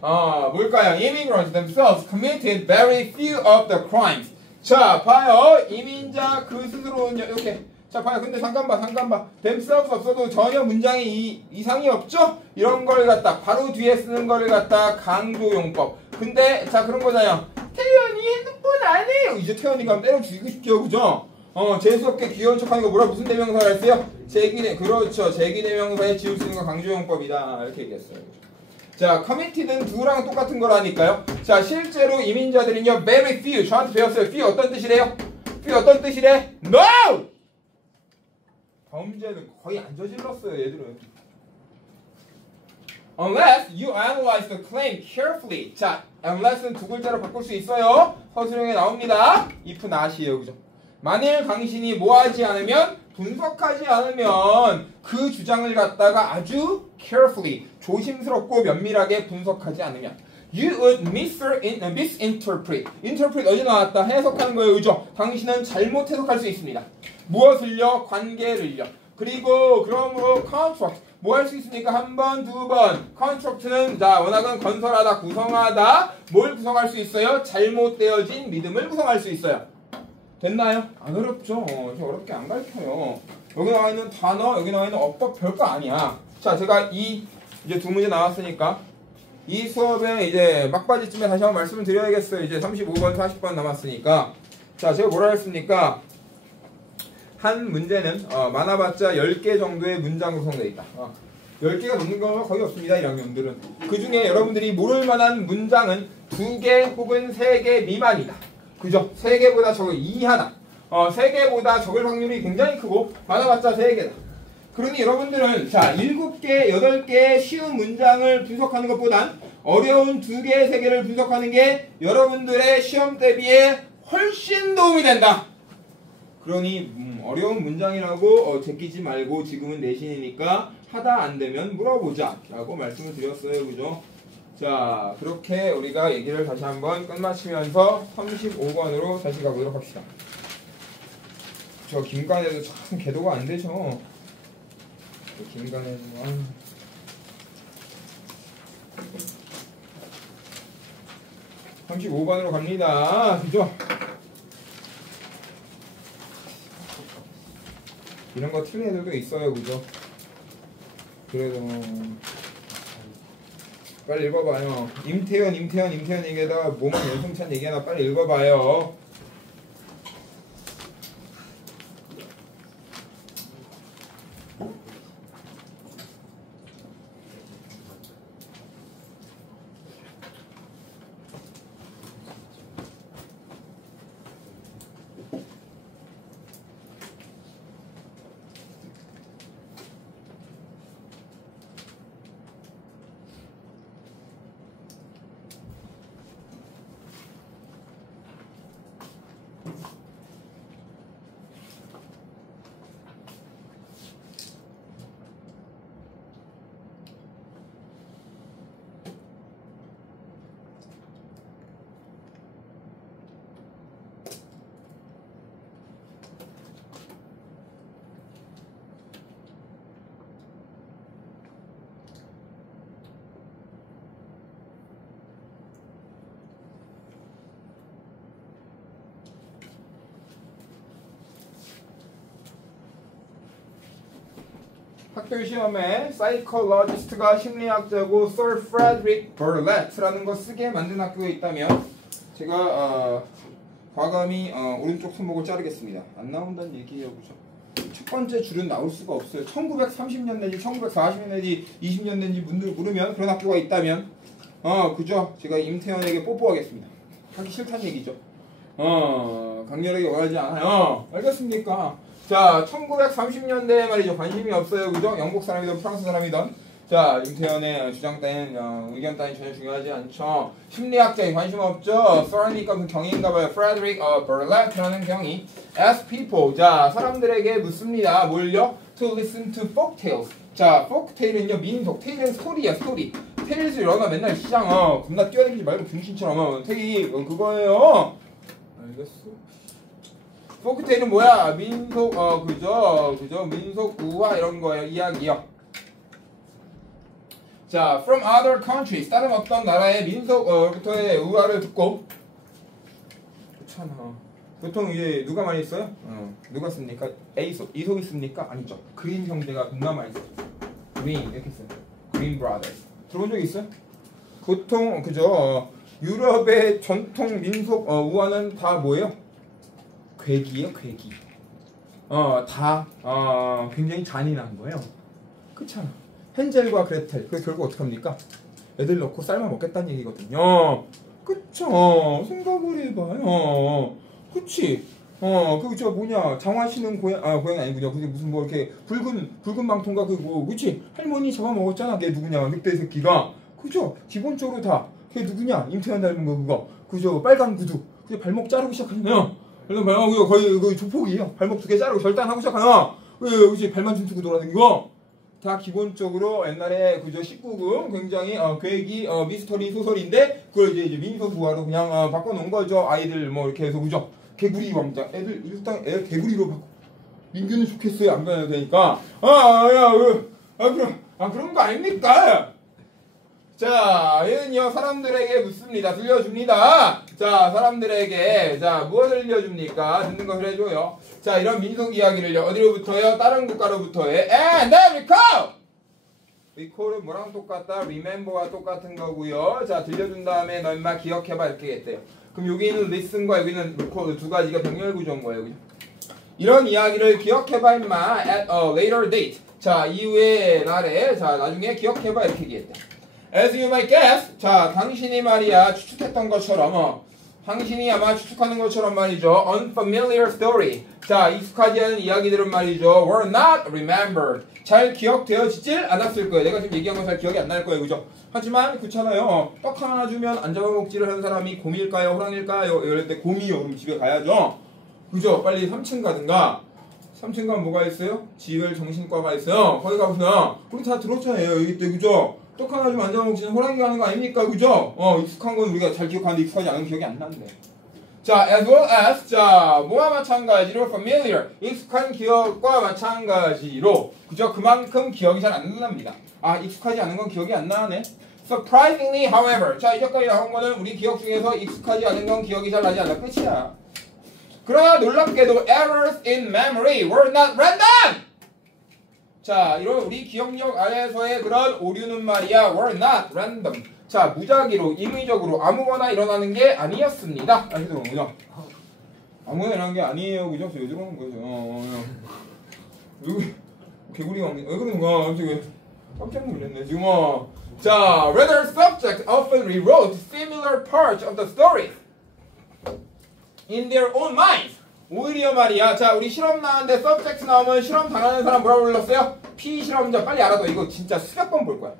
뭘까요? Immigrants themselves committed very few of the crimes. 자, 봐요. 이민자 그 스스로는 이렇게. 자, 봐요. 근데 잠깐 봐. themselves 없어도 전혀 문장에 이상이 없죠? 이런 걸 갖다 바로 뒤에 쓰는 거를 갖다 강조용법. 근데 자 그런 거잖아요. 태연이 핸드폰 안 해요. 이제 태연이가 때려 죽이고 싶죠, 그죠? 재수없게 귀여운 척하는 거 뭐라 무슨 대명사를 했어요? 그렇죠. 제기대명사에 지울 수 있는 거 강조용법이다. 이렇게 얘기했어요. 자, committed는 누구랑 똑같은 거라니까요. 자, 실제로 이민자들은요, very few. 저한테 배웠어요. few 어떤 뜻이래요? few 어떤 뜻이래? No! 범죄는 거의 안 저질렀어요, 얘들은. Unless you analyze the claim carefully. 자, unless는 두 글자로 바꿀 수 있어요. 서술형에 나옵니다. if not이에요, 그죠? 만일 당신이 뭐하지 않으면, 분석하지 않으면 그 주장을 갖다가 아주 carefully 조심스럽고 면밀하게 분석하지 않으면 you would misinterpret. interpret 어디 나왔다? 해석하는 거예요. 그죠? 당신은 잘못 해석할 수 있습니다. 무엇을요? 관계를요. 그리고 그러므로 construct 뭐 할 수 있습니까? 한 번, 두 번. construct는 자 워낙은 건설하다, 구성하다. 뭘 구성할 수 있어요? 잘못되어진 믿음을 구성할 수 있어요. 됐나요? 안 어렵죠? 어렵게 안 가르쳐요. 여기 나와 있는 단어, 여기 나와 있는 어법 별거 아니야. 자, 제가 이제 두 문제 나왔으니까 이 수업에 이제 막바지쯤에 다시 한번 말씀을 드려야겠어요. 이제 35번, 40번 남았으니까. 자, 제가 뭐라 했습니까? 한 문제는 많아봤자 10개 정도의 문장 구성되어 있다. 10개가 넘는 경우가 거의 없습니다. 1학년들은. 그 중에 여러분들이 모를 만한 문장은 2개 혹은 3개 미만이다. 그죠? 3개보다 적을 이하다. 3개보다 적을 확률이 굉장히 크고 많아봤자 3개다. 그러니 여러분들은 자 7개, 8개의 쉬운 문장을 분석하는 것보단 어려운 2개, 3개를 분석하는 게 여러분들의 시험 대비에 훨씬 도움이 된다. 그러니 어려운 문장이라고 제끼지 말고 지금은 내신이니까 하다 안 되면 물어보자 라고 말씀을 드렸어요. 그죠? 자 그렇게 우리가 얘기를 다시 한번 끝마치면서 35번으로 다시 가보도록 합시다. 저 김간에도 참 개도가 안 되죠. 김간에도 35번으로 갑니다. 그죠? 이런 거 틀린 애들도 있어요. 그죠? 그래도 빨리 읽어봐요. 임태현 얘기에다가 몸은 연승찬 얘기 하나 빨리 읽어봐요. 학교 시험에 사이콜로지스트가 심리학자고 Sir Frederick Berlet라는 거 쓰게 만든 학교에 있다면 제가 과감히 오른쪽 손목을 자르겠습니다. 안 나온다는 얘기예요. 그죠? 첫 번째 줄은 나올 수가 없어요. 1930년대인지 1940년대인지 20년대인지 물으면 그런 학교가 있다면 그죠? 제가 임태현에게 뽀뽀하겠습니다. 하기 싫다는 얘기죠. 강렬하게 원하지 않아요. 알겠습니까? 자, 1930년대에 말이죠. 관심이 없어요. 그죠? 영국 사람이든 프랑스 사람이든. 자, 임태현의 주장 따윈, 의견 따윈 전혀 중요하지 않죠. 심리학자에 관심 없죠? Sir니까 그 경위인가 봐요. Frederick Berlet라는 경위. Ask people. 자, 사람들에게 묻습니다. 뭘요? To listen to folk tales. 자, folk tale은요, 민속. tale은 스토리야, 스토리. 테일즈 러너 맨날 시장, 겁나 뛰어다니지 말고 중신처럼. 테일, 그거예요. 알겠어? 포크테일은 뭐야? 민속, 그죠? 민속 우화 이런 거예요. 이야기요. 자, from other countries. 다른 어떤 나라의 민속부터의 우화를 듣고. 그렇잖아. 보통 이제 누가 많이 써요? 누가 씁니까? 이속이 씁니까? 아니죠. 그린 형제가 겁나 많이 써요. 그린, 이렇게 써요. 그린 브라더스. 들어본 적 있어요? 보통, 그죠? 유럽의 전통 민속 우화는 다 뭐예요? 괴기예요, 괴기. 굉장히 잔인한 거예요. 그렇잖아. 헨젤과 그레텔. 그게 결국 어떻게 합니까? 애들 넣고 삶아 먹겠다는 얘기거든요. 그쵸? 생각을 해봐요. 그치? 그저 뭐냐? 장화시는 고양이 아니구나. 그게 무슨 뭐 이렇게 붉은 망통과 그거. 그치? 할머니 잡아먹었잖아. 걔 누구냐? 늑대 새끼가. 그죠? 기본적으로 다. 걔 누구냐? 임태현 닮은 거 그거. 그죠? 빨간 구두. 그게 발목 자르고 시작하잖아요. 거의 조폭이에요. 발목 2개 자르고 절단하고 시작하나? 그치? 발만 춤추고 돌아다니고. 다 기본적으로 옛날에 그저 19금 굉장히 괴기 미스터리 소설인데 그걸 이제 민소부화로 그냥 바꿔놓은 거죠. 아이들 뭐 이렇게 해서 그죠. 개구리 왕자 애들 일단 애 개구리로 바꿔. 민규는 좋겠어요. 안 변해도 되니까. 그런 거 아닙니까? 자, 얘는요, 사람들에게 묻습니다. 들려줍니다. 자, 사람들에게, 자, 무엇을 들려줍니까? 듣는 것을 해줘요. 자, 이런 민속 이야기를요, 어디로부터요? 다른 국가로부터요. And then recall! recall은 뭐랑 똑같다? remember와 똑같은 거고요. 자, 들려준 다음에 너 인마 기억해봐. 이렇게 했대요. 그럼 여기는 listen과 여기는 recall 두 가지가 병렬 구조인 거예요. 그죠? 이런 이야기를 기억해봐, 임마. at a later date. 자, 이후의 날에, 자, 나중에 기억해봐. 이렇게 얘기했다. As you might guess, 자, 당신이 말이야 추측했던 것처럼, 당신이 아마 추측하는 것처럼 말이죠. Unfamiliar story. 자, 익숙하지 않은 이야기들은 말이죠. Were not remembered. 잘 기억되어지질 않았을 거예요. 내가 지금 얘기한 거 잘 기억이 안 날 거예요, 그죠? 하지만 그렇잖아요. 떡 하나 주면 안 잡아먹지를 하는 사람이 곰일까요, 호랑일까요? 이럴 때 곰이요. 그럼 집에 가야죠. 그죠? 빨리 3층 가든가. 3층 가면 뭐가 있어요? 지혈 정신과가 있어요. 거기 가보세요. 우리 다 들었잖아요. 여기 때, 그죠? 떡 하나 좀 안 잡아먹지는 호랑이가 하는 거 아닙니까? 그죠? 익숙한 건 우리가 잘 기억하는데 익숙하지 않은 기억이 안 나는데. 자, as well as, 자, 뭐와 마찬가지로 familiar, 익숙한 기억과 마찬가지로, 그죠? 그만큼 기억이 잘 안 난답니다. 아, 익숙하지 않은 건 기억이 안 나네. Surprisingly, however, 자, 이제까지 나온 거는 우리 기억 중에서 익숙하지 않은 건 기억이 잘 나지 않아. 끝이야. 그러나 놀랍게도 errors in memory were not random! 자, 이런 우리 기억력 안에서의 그런 오류는 말이야 were not random. 자, 무작위로 임의적으로 아무거나 일어나는 게 아니었습니다. 아시죠? 그죠? 아무거나 일어나는 게 아니에요. 그죠? 왜 들어오는 거죠? 여기 개구리가 없네. 왜 그러는 거야? 갑자기 깜짝 놀랐네. 지금 자, rather subjects often rewrote similar parts of the story in their own minds. 오히려 말이야. 자, 우리 실험 나왔는데 subject 나오면 실험 당하는 사람 뭐라고 불렀어요? 피실험자. 빨리 알아둬. 이거 진짜 수백 번 볼 거야.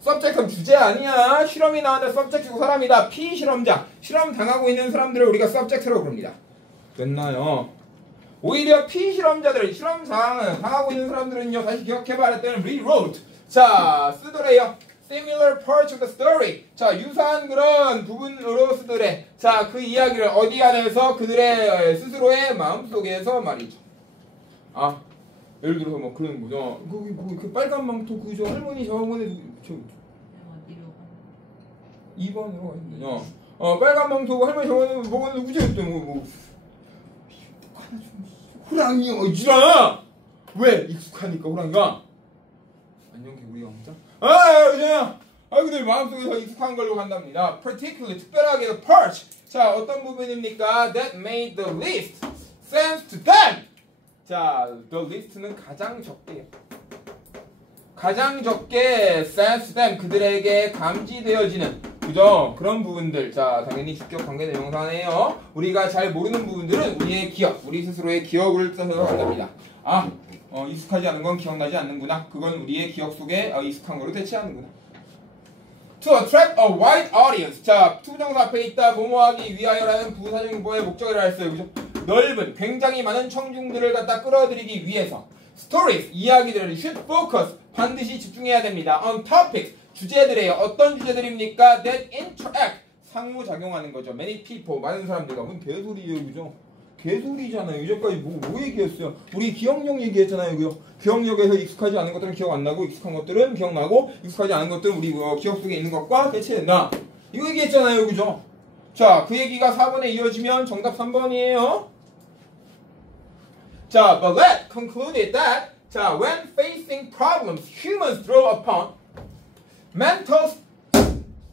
subject은 주제 아니야. 실험이 나왔는데 subject고 사람이다. 피실험자. 실험 당하고 있는 사람들을 우리가 subject라고 부릅니다. 됐나요? 오히려 피실험자들, 실험 당하고 있는 사람들은요, 다시 기억해봐. 그랬더니 rewrote. 자, 쓰더래요. Similar parts of the story. 자, 유사한 그런 부분으로 쓰더래. 자, 그 이야기를 어디 안에서 그들의 스스로의 마음속에서 말이죠. 아, 예를 들어서 뭐 그런 거죠. 그 빨간 망토 그죠? 할머니 저번에 저 2번으로 가시면요. 빨간 망토 할머니 저번에 먹었는데 우제 뭐 하나 좀 호랑이요 이지라. 왜? 익숙하니까 호랑이가. 안녕 개구리가 혼자. 그냥 근데 마음속에서 익숙한 걸로 간답니다. Particularly 특별하게 the parts. 자, 어떤 부분입니까? That made the least sense to them. 자, the least는 가장 적게요. 가장 적게 sense to them 그들에게 감지되어지는 그죠? 그런 부분들. 자, 당연히 주격 관계 대명사네요. 우리가 잘 모르는 부분들은 우리의 기억, 우리 스스로의 기억을 써서 한답니다. 익숙하지 않은 건 기억나지 않는구나. 그건 우리의 기억 속에 익숙한 거로 대체하는구나. To attract a wide audience. 자, 투부정사 앞에 있다. 뭐뭐하기 위하여라는 부사적인보의 목적이라 했어요. 그죠? 넓은, 굉장히 많은 청중들을 갖다 끌어들이기 위해서. Stories, 이야기들을 should focus, 반드시 집중해야 됩니다. On topics, 주제들이에요. 어떤 주제들입니까? That interact, 상호작용하는 거죠. Many people, 많은 사람들과. 뭔 개소리예요, 그죠? 개소리잖아요. 이제까지 뭐 얘기했어요? 우리 기억력 얘기했잖아요. 그죠? 기억력에서 익숙하지 않은 것들은 기억 안 나고, 익숙한 것들은 기억나고, 익숙하지 않은 것들은 우리 기억 속에 있는 것과 대체된다. 이거 얘기했잖아요. 그죠? 자, 그 얘기가 4번에 이어지면 정답 3번이에요. 자, Ballet concluded that, 자, when facing problems humans throw upon mental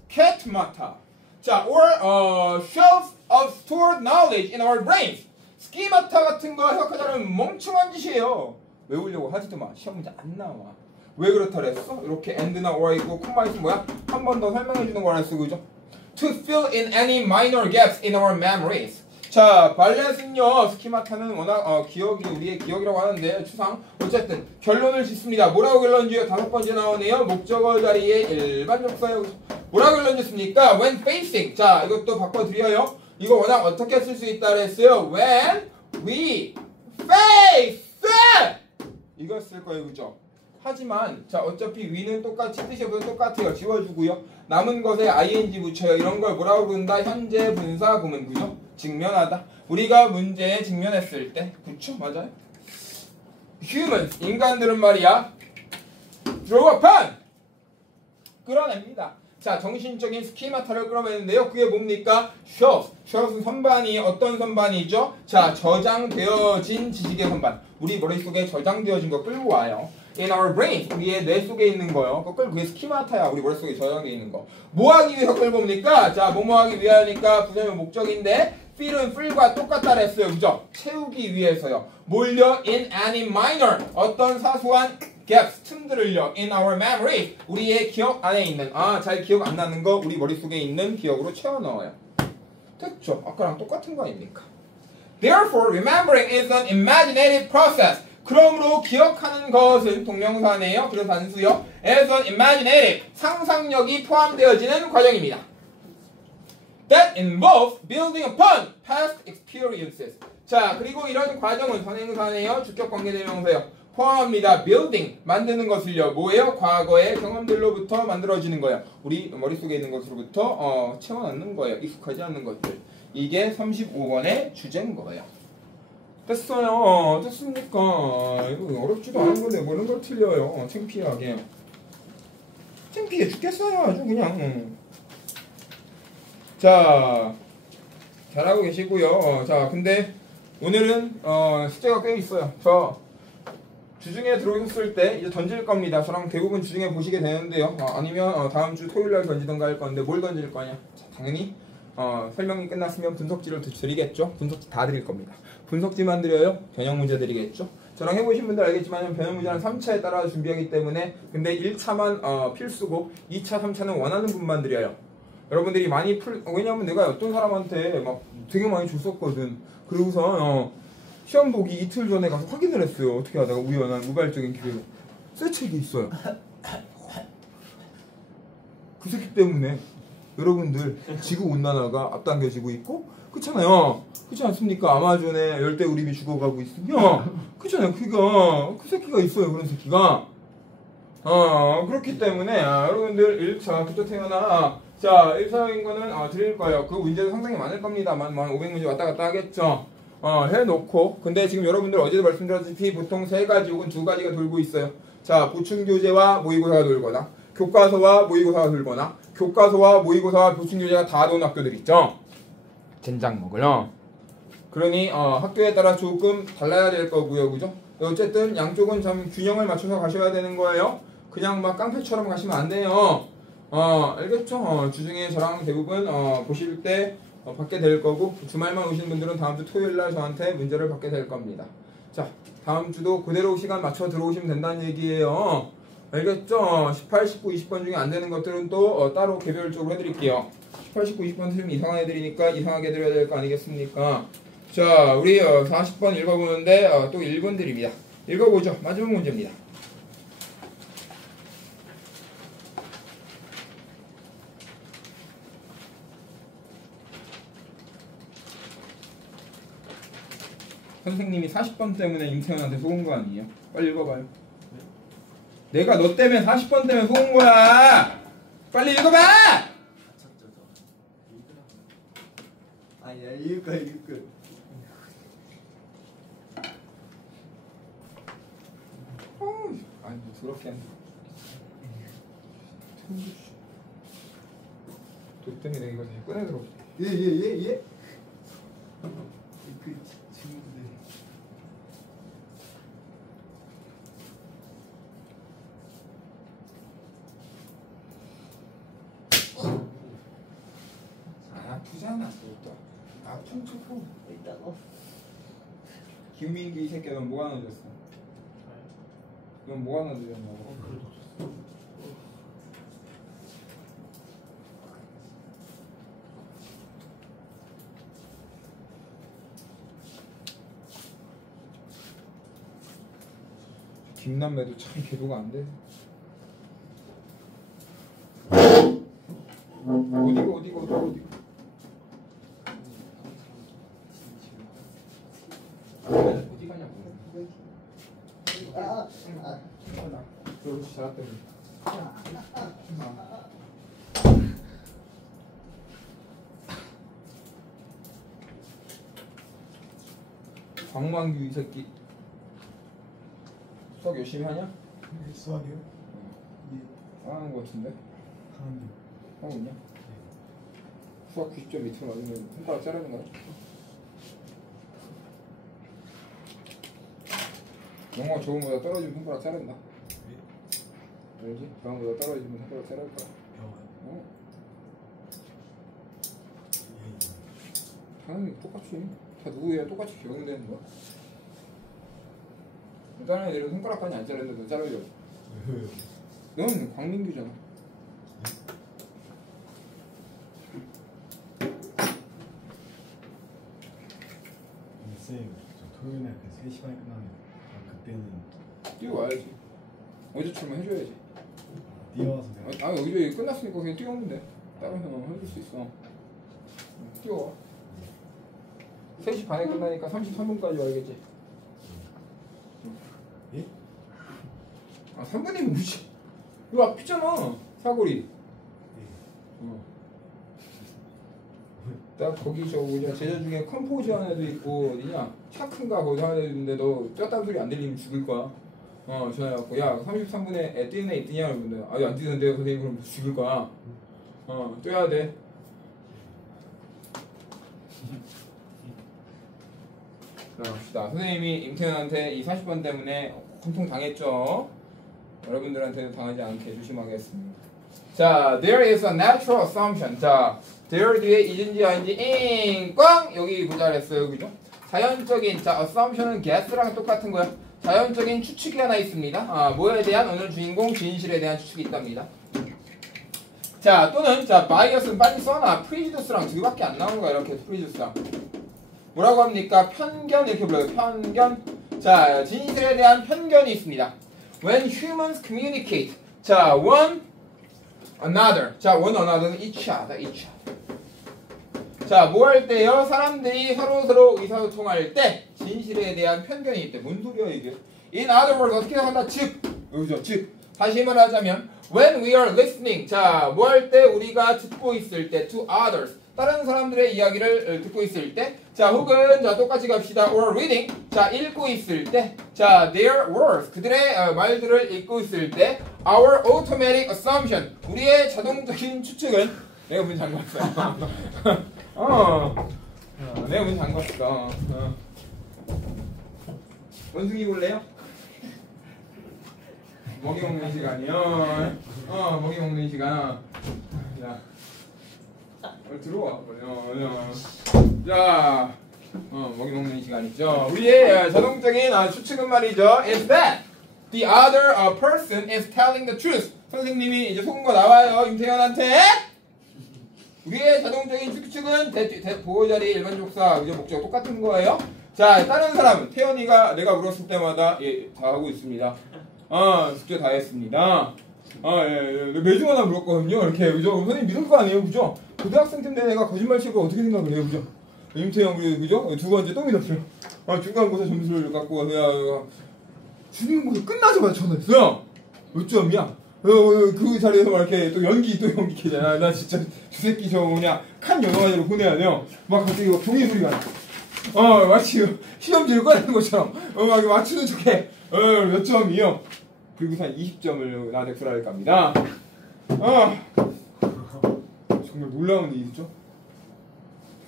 schemata, 자, or shelves of stored knowledge in our brains. 스키마타 같은 거 해석하자면 멍청한 짓이에요. 외우려고 하지도 마. 시험 문제 안 나와. 왜 그렇다 그랬어? 이렇게 and나 or 있고 콤마 있으면 뭐야? 한 번 더 설명해 주는 거라 했어. 그죠? To fill in any minor gaps in our memories. 자, 발렛은요, 스키마타는 워낙 기억이 우리의 기억이라고 하는데 추상 어쨌든 결론을 짓습니다. 뭐라고 결론 지어요? 5번째 나오네요. 목적어 자리에 일반 접사예요. 뭐라고 결론 짓습니까? When facing. 자, 이것도 바꿔드려요. 이거 워낙 어떻게 쓸 수 있다 그랬어요? When we face. 이거 쓸 거예요. 그죠? 하지만 자 어차피 위는 똑같이 뜻이 똑같아요. 지워주고요. 남은 것에 ing 붙여요. 이런 걸 뭐라고 부른다? 현재 분사 구문. 그죠? 직면하다. 우리가 문제에 직면했을 때 그쵸? 맞아요. humans 인간들은 말이야 draw upon 끌어냅니다. 자 정신적인 스키마타를 끌어내는데요. 그게 뭡니까? shows는 선반이 어떤 선반이죠? 자 저장되어진 지식의 선반. 우리 머릿속에 저장되어진 거 끌고 와요. In our brain 우리의 뇌 속에 있는 거요. 그게 스키마타야. 우리 머릿속에 저장되어 있는 거. 뭐 하기 위해서 끌고 옵니까? 자 뭐뭐 하기 위하니까 부정의 목적인데 fill은 fill과 똑같다 그랬어요. 그죠? 채우기 위해서요. 뭘요? in any minor 어떤 사소한 gaps 틈들을요. in our memory 우리의 기억 안에 있는 잘 기억 안 나는 거 우리 머릿속에 있는 기억으로 채워 넣어요. 됐죠? 아까랑 똑같은 거 아닙니까? Therefore, remembering is an imaginative process. 그러므로 기억하는 것은 동명사네요. 그래서 단수요. as an imaginative 상상력이 포함되어지는 과정입니다. That involves building upon past experiences. 자, 그리고 이런 과정은 선행사네요. 주격관계대명사요. 포함합니다. building 만드는 것을요. 뭐예요? 과거의 경험들로부터 만들어지는 거예요. 우리 머릿속에 있는 것으로부터 채워넣는 거예요. 익숙하지 않는 것들. 이게 35번의 주제인 거예요. 됐어요. 됐습니까? 이거 어렵지도 않은 건데 뭐 이런 걸 틀려요. 창피하게. 창피해 죽겠어요. 아주 그냥. 자, 잘하고 계시고요. 자, 근데 오늘은 숙제가 꽤 있어요. 저 주중에 들어오셨을 때 이제 던질 겁니다. 저랑 대부분 주중에 보시게 되는데요. 아니면 다음 주 토요일 날 던지던가 할 건데 뭘 던질 거냐? 자, 당연히 설명이 끝났으면 분석지를 드리겠죠. 분석지 다 드릴 겁니다. 분석지만 드려요? 변형 문제 드리겠죠. 저랑 해보신 분들 알겠지만 변형 문제는 3차에 따라 준비하기 때문에 근데 1차만 필수고 2차, 3차는 원하는 분만 드려요. 여러분들이 많이 왜냐면 내가 어떤 사람한테 막 되게 많이 줬었거든. 그러고서 시험 보기 이틀 전에 가서 확인을 했어요. 어떻게 하다가 우연한 우발적인 기회로 새 책이 있어요. 그 새끼 때문에 여러분들 지구온난화가 앞당겨지고 있고 그렇잖아요. 그렇지 않습니까? 아마존에 열대우림이 죽어가고 있으면 그렇잖아요. 그 새끼가 있어요. 그런 새끼가 그렇기 때문에 여러분들 1차 그때 태어나 자 1차인 거는 드릴 거예요. 그 문제도 상당히 많을 겁니다. 500문제 왔다 갔다 하겠죠. 해놓고 근데 지금 여러분들 어제도 말씀드렸다시피 보통 3가지 혹은 2가지가 돌고 있어요. 자 보충교재와 모의고사가 돌거나 교과서와 모의고사가 돌거나 교과서와 모의고사와 보충교재가 다 도는 학교들 있죠. 젠장 먹을요. 그러니 학교에 따라 조금 달라야 될 거고요. 그죠? 어쨌든 양쪽은 참 균형을 맞춰서 가셔야 되는 거예요. 그냥 막 깡패처럼 가시면 안 돼요. 알겠죠? 주중에 저랑 대부분 보실 때 받게 될 거고 주말만 오시는 분들은 다음 주 토요일 날 저한테 문제를 받게 될 겁니다. 자, 다음 주도 그대로 시간 맞춰 들어오시면 된다는 얘기예요. 알겠죠? 18, 19, 20번 중에 안 되는 것들은 또 따로 개별적으로 해드릴게요. 18, 19, 20번 틀리면 이상하게 해드리니까 이상하게 해드려야 될 거 아니겠습니까? 자, 우리 40번 읽어보는데 또 1번 드립니다. 읽어보죠. 마지막 문제입니다. 선생님이 40번 때문에 임태현한테 속은 거 아니에요? 빨리 읽어봐요. 내가 너 때문에 40번 때문에 속은 거야. 빨리 읽어봐. 아니야 읽을 거야. 아니 뭐 더럽게 한다. 돋더니 내가 이거 다시 꺼내들어. 예. 그 친구들. 아프잖아 그것도. 아픈 척하고. 있다고. 김민규 이 새끼야 넌 뭐가 넣어줬어? 넌 뭐가 넣어줬냐고. 김남매도 참 계도가 안 돼. 어디가? 어디 가냐고. 광만규 이 새끼 수학 열심히 하냐? 수학이요? 예. 안 하는 거 같은데? 하는데. 하고 있냐? 수학 90점 밑으로 맞으면 손가락 자르는 거야? 영어 좋은보다 떨어지면 손가락 자른다. 알지? 병원보다 떨어지면 손가락 자를 거야. 병원. 어? 예. 당연히 똑같이. 다 누구야 똑같이 적용되는 거야. 다른 애들은 손가락까지 안 자르는데 너 자르려고. 왜요? 넌 광민규잖아. 쌤, 저 토요일 날 그 3시 반에 끝나면 그때는 뛰어와야지. 어제처럼 해줘야지. 뛰어와서 내가 여기 끝났으니까 그냥 뛰어오면 돼. 다른 사람 해줄 수 있어. 뛰어와. 3시 반에 끝나니까 33분까지 와야겠지. 예? 3분이면 무시. 이거 앞이잖아. 사거리. 예. 나 거기 저 뭐냐 제자 중에 컴포즈 하는 애도 있고 어디냐 차큰가 거기 하는 애도 있는데 너 쪘다는 소리 안 들리면 죽을 거야. 전화해갖고 야 33분에 애 뛰는 애 있더냐 그러는데 아니 안 뛰는데요 선생님 그럼 죽을 거야. 뛰어야 돼. 자 갑시다. 선생님이 임태현한테 이 40번 때문에 혼통 당했죠. 여러분들한테는 당하지 않게 조심하겠습니다. 자, there is a natural assumption. 자, there 뒤에 is인지 아닌지 꽝 여기 보자 그랬어요, 그죠? 자연적인 자 assumption은 guess랑 똑같은 거야. 자연적인 추측이 하나 있습니다. 뭐에 대한 오늘 주인공 진실에 대한 추측이 있답니다. 자, 또는 자 bias는 빨리 써놔. prejudice랑 두 개밖에 안 나오는 거야 이렇게 prejudice랑. 뭐라고 합니까? 편견 이렇게 불러요. 편견. 자, 진실에 대한 편견이 있습니다. When humans communicate. 자, one another. 자, one another는 each other. 자, 뭐 할 때요? 사람들이 서로 의사소통할 때 진실에 대한 편견이 있대. 뭔 소리야 이게? In other words 어떻게 한다? 즉, 여기서 즉. 다시 말하자면 when we are listening. 자, 뭐 할 때 우리가 듣고 있을 때 to others. 다른 사람들의 이야기를 듣고 있을 때, 자 혹은 자 똑같이 갑시다. or reading. 자 읽고 있을 때, 자 their words. 그들의 말들을 읽고 있을 때, our automatic assumption. 우리의 자동적인 추측은 내가 문 잠갔어. 내가 문 잠갔어. 원숭이 볼래요? 먹이 먹는 시간이요. 먹이 먹는 시간. 자. 들어와. 자, 먹이 먹는 시간이죠. 우리의 자동적인 추측은 말이죠. Is that the other person is telling the truth. 선생님이 이제 속은 거 나와요. 임태현한테. 우리의 자동적인 추측은 보호자리 일반 족사 의제 목적 똑같은 거예요. 자, 다른 사람은 태연이가 내가 물었을 때마다 다 하고 있습니다. 숙제 다 했습니다. 매주마다 물었거든요. 이렇게 그죠? 선생님 믿을 거 아니에요, 그죠? 고등학생 때인데 내가 거짓말 치고 어떻게 생각을 해요, 그죠? 임태형 그죠? 두 번째 또 믿었어요. 중간고사 점수를 갖고 와서 중간고사 끝나자마자 전화했어요. 몇 점이야? 그 자리에서 막 이렇게 또 연기잖아. 나 진짜 저 새끼 저 뭐냐 칸 영화제로 보내야 돼요. 막 갑자기 막 종이 소리가 나. 마치 시험지를 꺼내는 것처럼 막 맞추는 척해. 몇 점이요? 그리고 한 20점을 나한테 구라를 갑니다. 정말 놀라운 일이죠.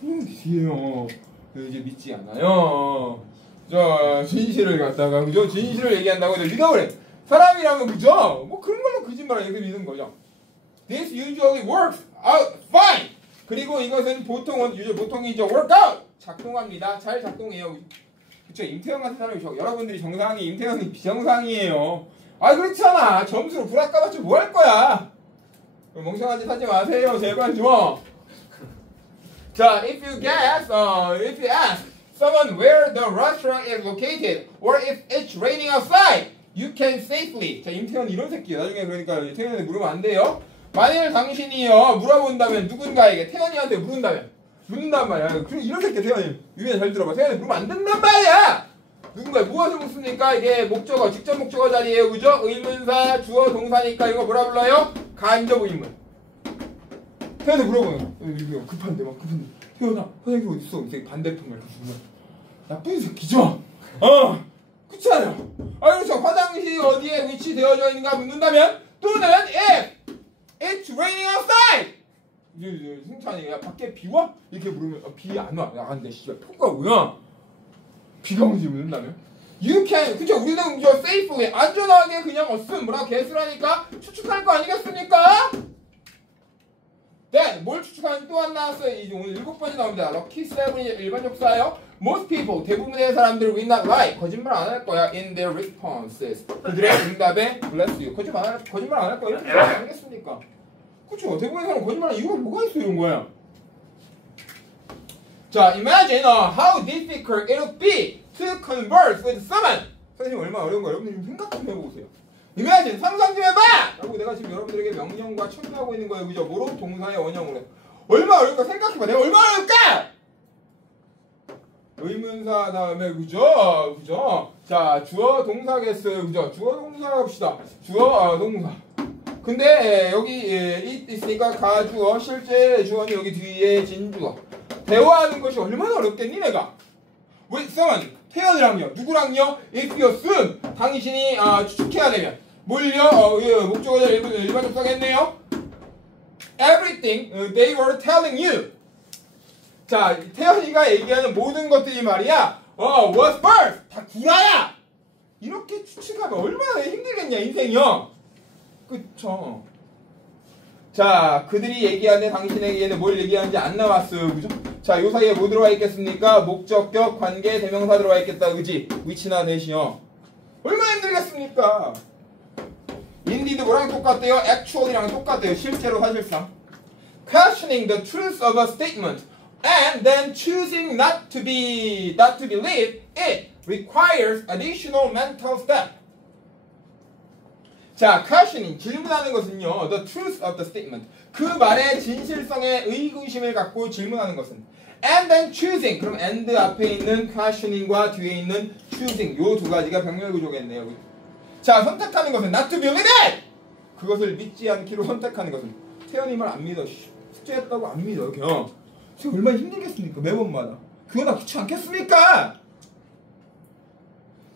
일이에요. 이제 믿지 않아요. 자, 진실을 갖다가 그죠? 진실을 얘기한다고 해서 믿어버려. 사람이라면 그죠? 뭐 그런 걸로 거짓말을 이렇게 믿는 거죠. This usually works out fine. 그리고 이것은 보통이죠. work out 작동합니다. 잘 작동해요. 그쵸? 임태형 같은 사람이 여러분들이 정상이 임태형이 비정상이에요. 그렇잖아. 점수로 불합 까봤자 뭐 할 거야? 멍청한 짓 하지 마세요. 제발 좀. 자, if you ask someone where the restaurant is located, or if it's raining outside, you can safely. 자, 임태현 이런 새끼야. 나중에 그러니까 태현이한테 물으면 안 돼요. 만일 당신이요 물어본다면 누군가에게 태현이한테 묻는단 말이야. 그래 이런 새끼 태현이. 유연이 잘 들어봐. 태현이 물으면 안 된단 말이야. 누군가 무엇을 묻습니까? 이게 목적어, 직접 목적어 자리에요. 그죠? 의문사, 주어, 동사니까 이거 뭐라 불러요? 간접 의문. 태연이 물어보는 거. 급한데. 태연아, 선생님 어디 있어? 이제 반대편 말고 나쁜 새끼죠? 그렇잖아요. 그렇죠. 화장실이 어디에 위치되어져 있는가 묻는다면 또는 if it's raining outside. 승찬이 야 밖에 비 와? 이렇게 물으면 비 안 와. 야 근데 씨발 폭우야. 비가 오지 묻는다면 you can 그쵸 우리는 저 safely 안전하게 그냥 뭐라 개수라니까 추측할 거 아니겠습니까? Then 뭘 추측하는 또 안 나왔어요. 이제 오늘 7번이 나옵니다. 럭키 7이 일반 접사예요. Most people 대부분의 사람들 will not lie 거짓말 안 할 거야 in their responses 그들의 응답에 bless you 거짓말 안 할 거야 이렇게 아니겠습니까? 그쵸 대부분의 사람 거짓말하는 이유가 뭐가 있어 이런 거야. 자 imagine how difficult it would be to converse with someone. 선생님 얼마나 어려운 거 여러분들 좀 생각 좀 해보세요. imagine 상상 좀 해봐! 라고 내가 지금 여러분들에게 명령과 청구하고 있는 거예요. 그죠? 뭐로? 동사의 원형으로. 얼마나 어려울까 생각해봐. 내가 얼마나 어려울까? 의문사 다음에 그죠? 자 주어 동사겠어요. 그죠? 주어 동사 봅시다. 주어 동사. 근데 여기 it 있으니까 가주어 실제 주어는 여기 뒤에 진주어. 대화하는 것이 얼마나 어렵겠니 내가? with someone 태연이랑요. 누구랑요? if you assume 당신이 추측해야 되면 뭘요? 목적어자 일반 접속했네요. everything they were telling you. 자 태연이가 얘기하는 모든 것들이 말이야. was first 다 구라야. 이렇게 추측하면 얼마나 힘들겠냐 인생이요. 그쵸? 자 그들이 얘기하는 당신에게는 뭘 얘기하는지 안 나왔어요. 그죠? 자, 요 사이에 뭐 들어와 있겠습니까? 목적격, 관계, 대명사 들어와 있겠다. 그지? 위치나 대시요. 얼마나 힘들겠습니까? indeed 뭐랑 똑같대요? actually랑 똑같대요. 실제로 사실상. questioning the truth of a statement and then choosing not to believe it requires additional mental step. 자, questioning 질문하는 것은요. the truth of the statement 그 말의 진실성에 의구심을 갖고 질문하는 것은 and then choosing 그럼 and 앞에 있는 questioning과 뒤에 있는 choosing 요 두 가지가 병렬 구조겠네요. 자 선택하는 것은 not to believe it 그것을 믿지 않기로 선택하는 것은 태연이 말 안 믿어 숙제했다고 안 믿어 그냥 얼마나 힘들겠습니까 매번마다 그거 다 귀찮지 않겠습니까?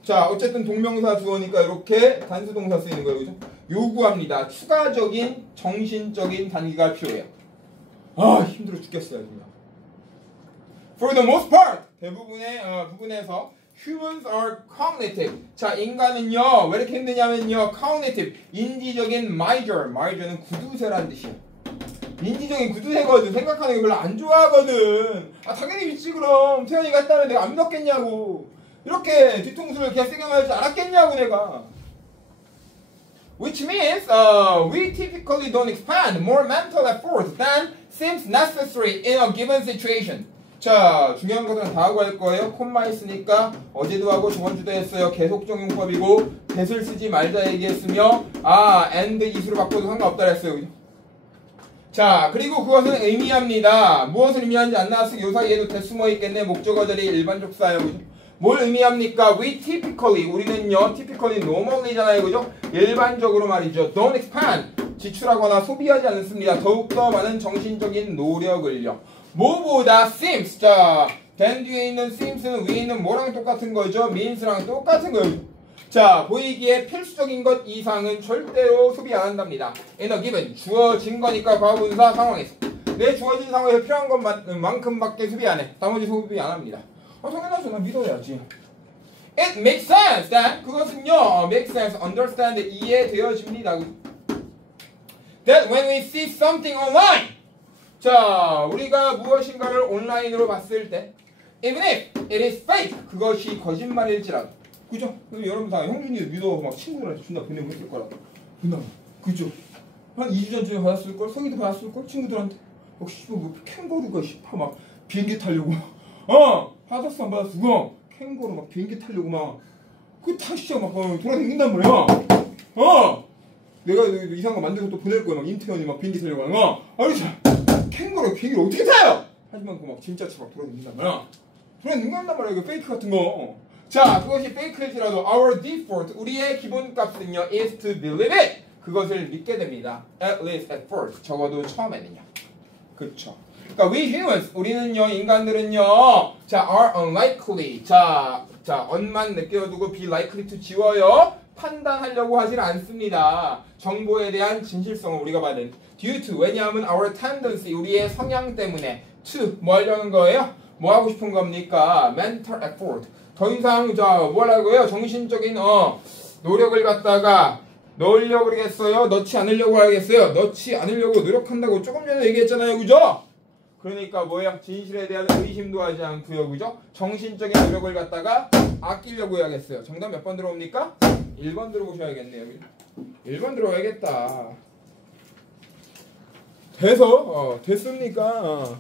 자 어쨌든 동명사 주어니까 이렇게 단수동사 쓰이는 거예요. 그죠? 요구합니다. 추가적인 정신적인 단계가 필요해요. 힘들어 죽겠어요 그냥. For the most part 대부분의 부분에서 humans are cognitive. 자 인간은요 왜 이렇게 힘드냐면요 cognitive 인지적인 miser는 구두쇠라는 뜻이에요. 인지적인 구두쇠거든. 생각하는 게 별로 안 좋아하거든. 당연히 믿지 그럼 태연이가 했다면 내가 안 믿었겠냐고. 이렇게 뒤통수를 개새경하지 않았겠냐고 내가. Which means we typically don't expend more mental effort than seems necessary in a given situation. 자 중요한 것은 다 하고 할 거예요. 콤마 있으니까 어제도 하고 저번주도 했어요. 계속적 용법이고 that을 쓰지 말자 얘기했으며 and is로 바꿔도 상관없다 했어요. 자 그리고 그것은 의미합니다. 무엇을 의미하는지 안 나왔으니 요 사이에도 that 숨어 있겠네. 목적어들이 일반 접사예요. 그죠? 뭘 의미합니까? We typically 우리는요 typically normally잖아요. 그죠? 일반적으로 말이죠. don't expend 지출하거나 소비하지 않습니다. 더욱더 많은 정신적인 노력을요. 뭐보다 seems 자 then 뒤에 있는 seems는 위에 있는 뭐랑 똑같은 거죠? means랑 똑같은 거예요. 자 보이기에 필수적인 것 이상은 절대로 소비 안 한답니다. in a given 주어진 거니까 과거분사 상황에서 내 주어진 상황에서 필요한 것만큼밖에 소비 안 해. 나머지 소비 안 합니다. 당연하죠. 난 믿어야지. It makes sense that 그것은요 makes sense understand 이해되어집니다. That when we see something online 자 우리가 무엇인가를 온라인으로 봤을 때 even if it is fake 그것이 거짓말일지라도 그죠? 여러분 다 형준이도 믿어 막 친구들한테 준다 보내고 했을 거라고 그나마 그죠? 한 2주 전쯤에 받았을걸? 성희도 받았을걸? 친구들한테 뭐 캥거루가 막 비행기 타려고 받았어 안 받았어? 캥거루 막 비행기 타려고 막 그 다 진짜 막 돌아다닌단 말이야. 내가 이상한 거 만들고 또 보낼 거야. 막 임태현이 막 비행기 타려고 하는 거. 참 캥거루 비행기를 어떻게 타요? 하지만 그 막 진짜처럼 돌아다닌단 말이야. 돌아다닌단 말이야. 이거 페이크 같은 거. 자 그것이 페이크일지라도 our default 우리의 기본값은요 is to believe it 그것을 믿게 됩니다. At least at first 적어도 처음에는요. 그쵸? 그러니까 we humans 우리는요 인간들은요 자 are unlikely 자 un만 느껴두고 be likely to 지워요. 판단하려고 하질 않습니다. 정보에 대한 진실성을 우리가 받은 due to 왜냐하면 our tendency 우리의 성향 때문에 to 뭐 하려는 거예요? 뭐 하고 싶은 겁니까? mental effort 더 이상 뭐라고요? 정신적인 노력을 갖다가 넣으려고 그러겠어요? 넣지 않으려고 하겠어요? 넣지 않으려고 노력한다고 조금 전에 얘기했잖아요. 그죠? 그러니까 뭐예요? 진실에 대한 의심도 하지 않고요. 그죠? 정신적인 노력을 갖다가 아끼려고 해야겠어요. 정답 몇 번 들어옵니까? 1번 들어보셔야겠네요. 1번 들어와야겠다. 됐습니까?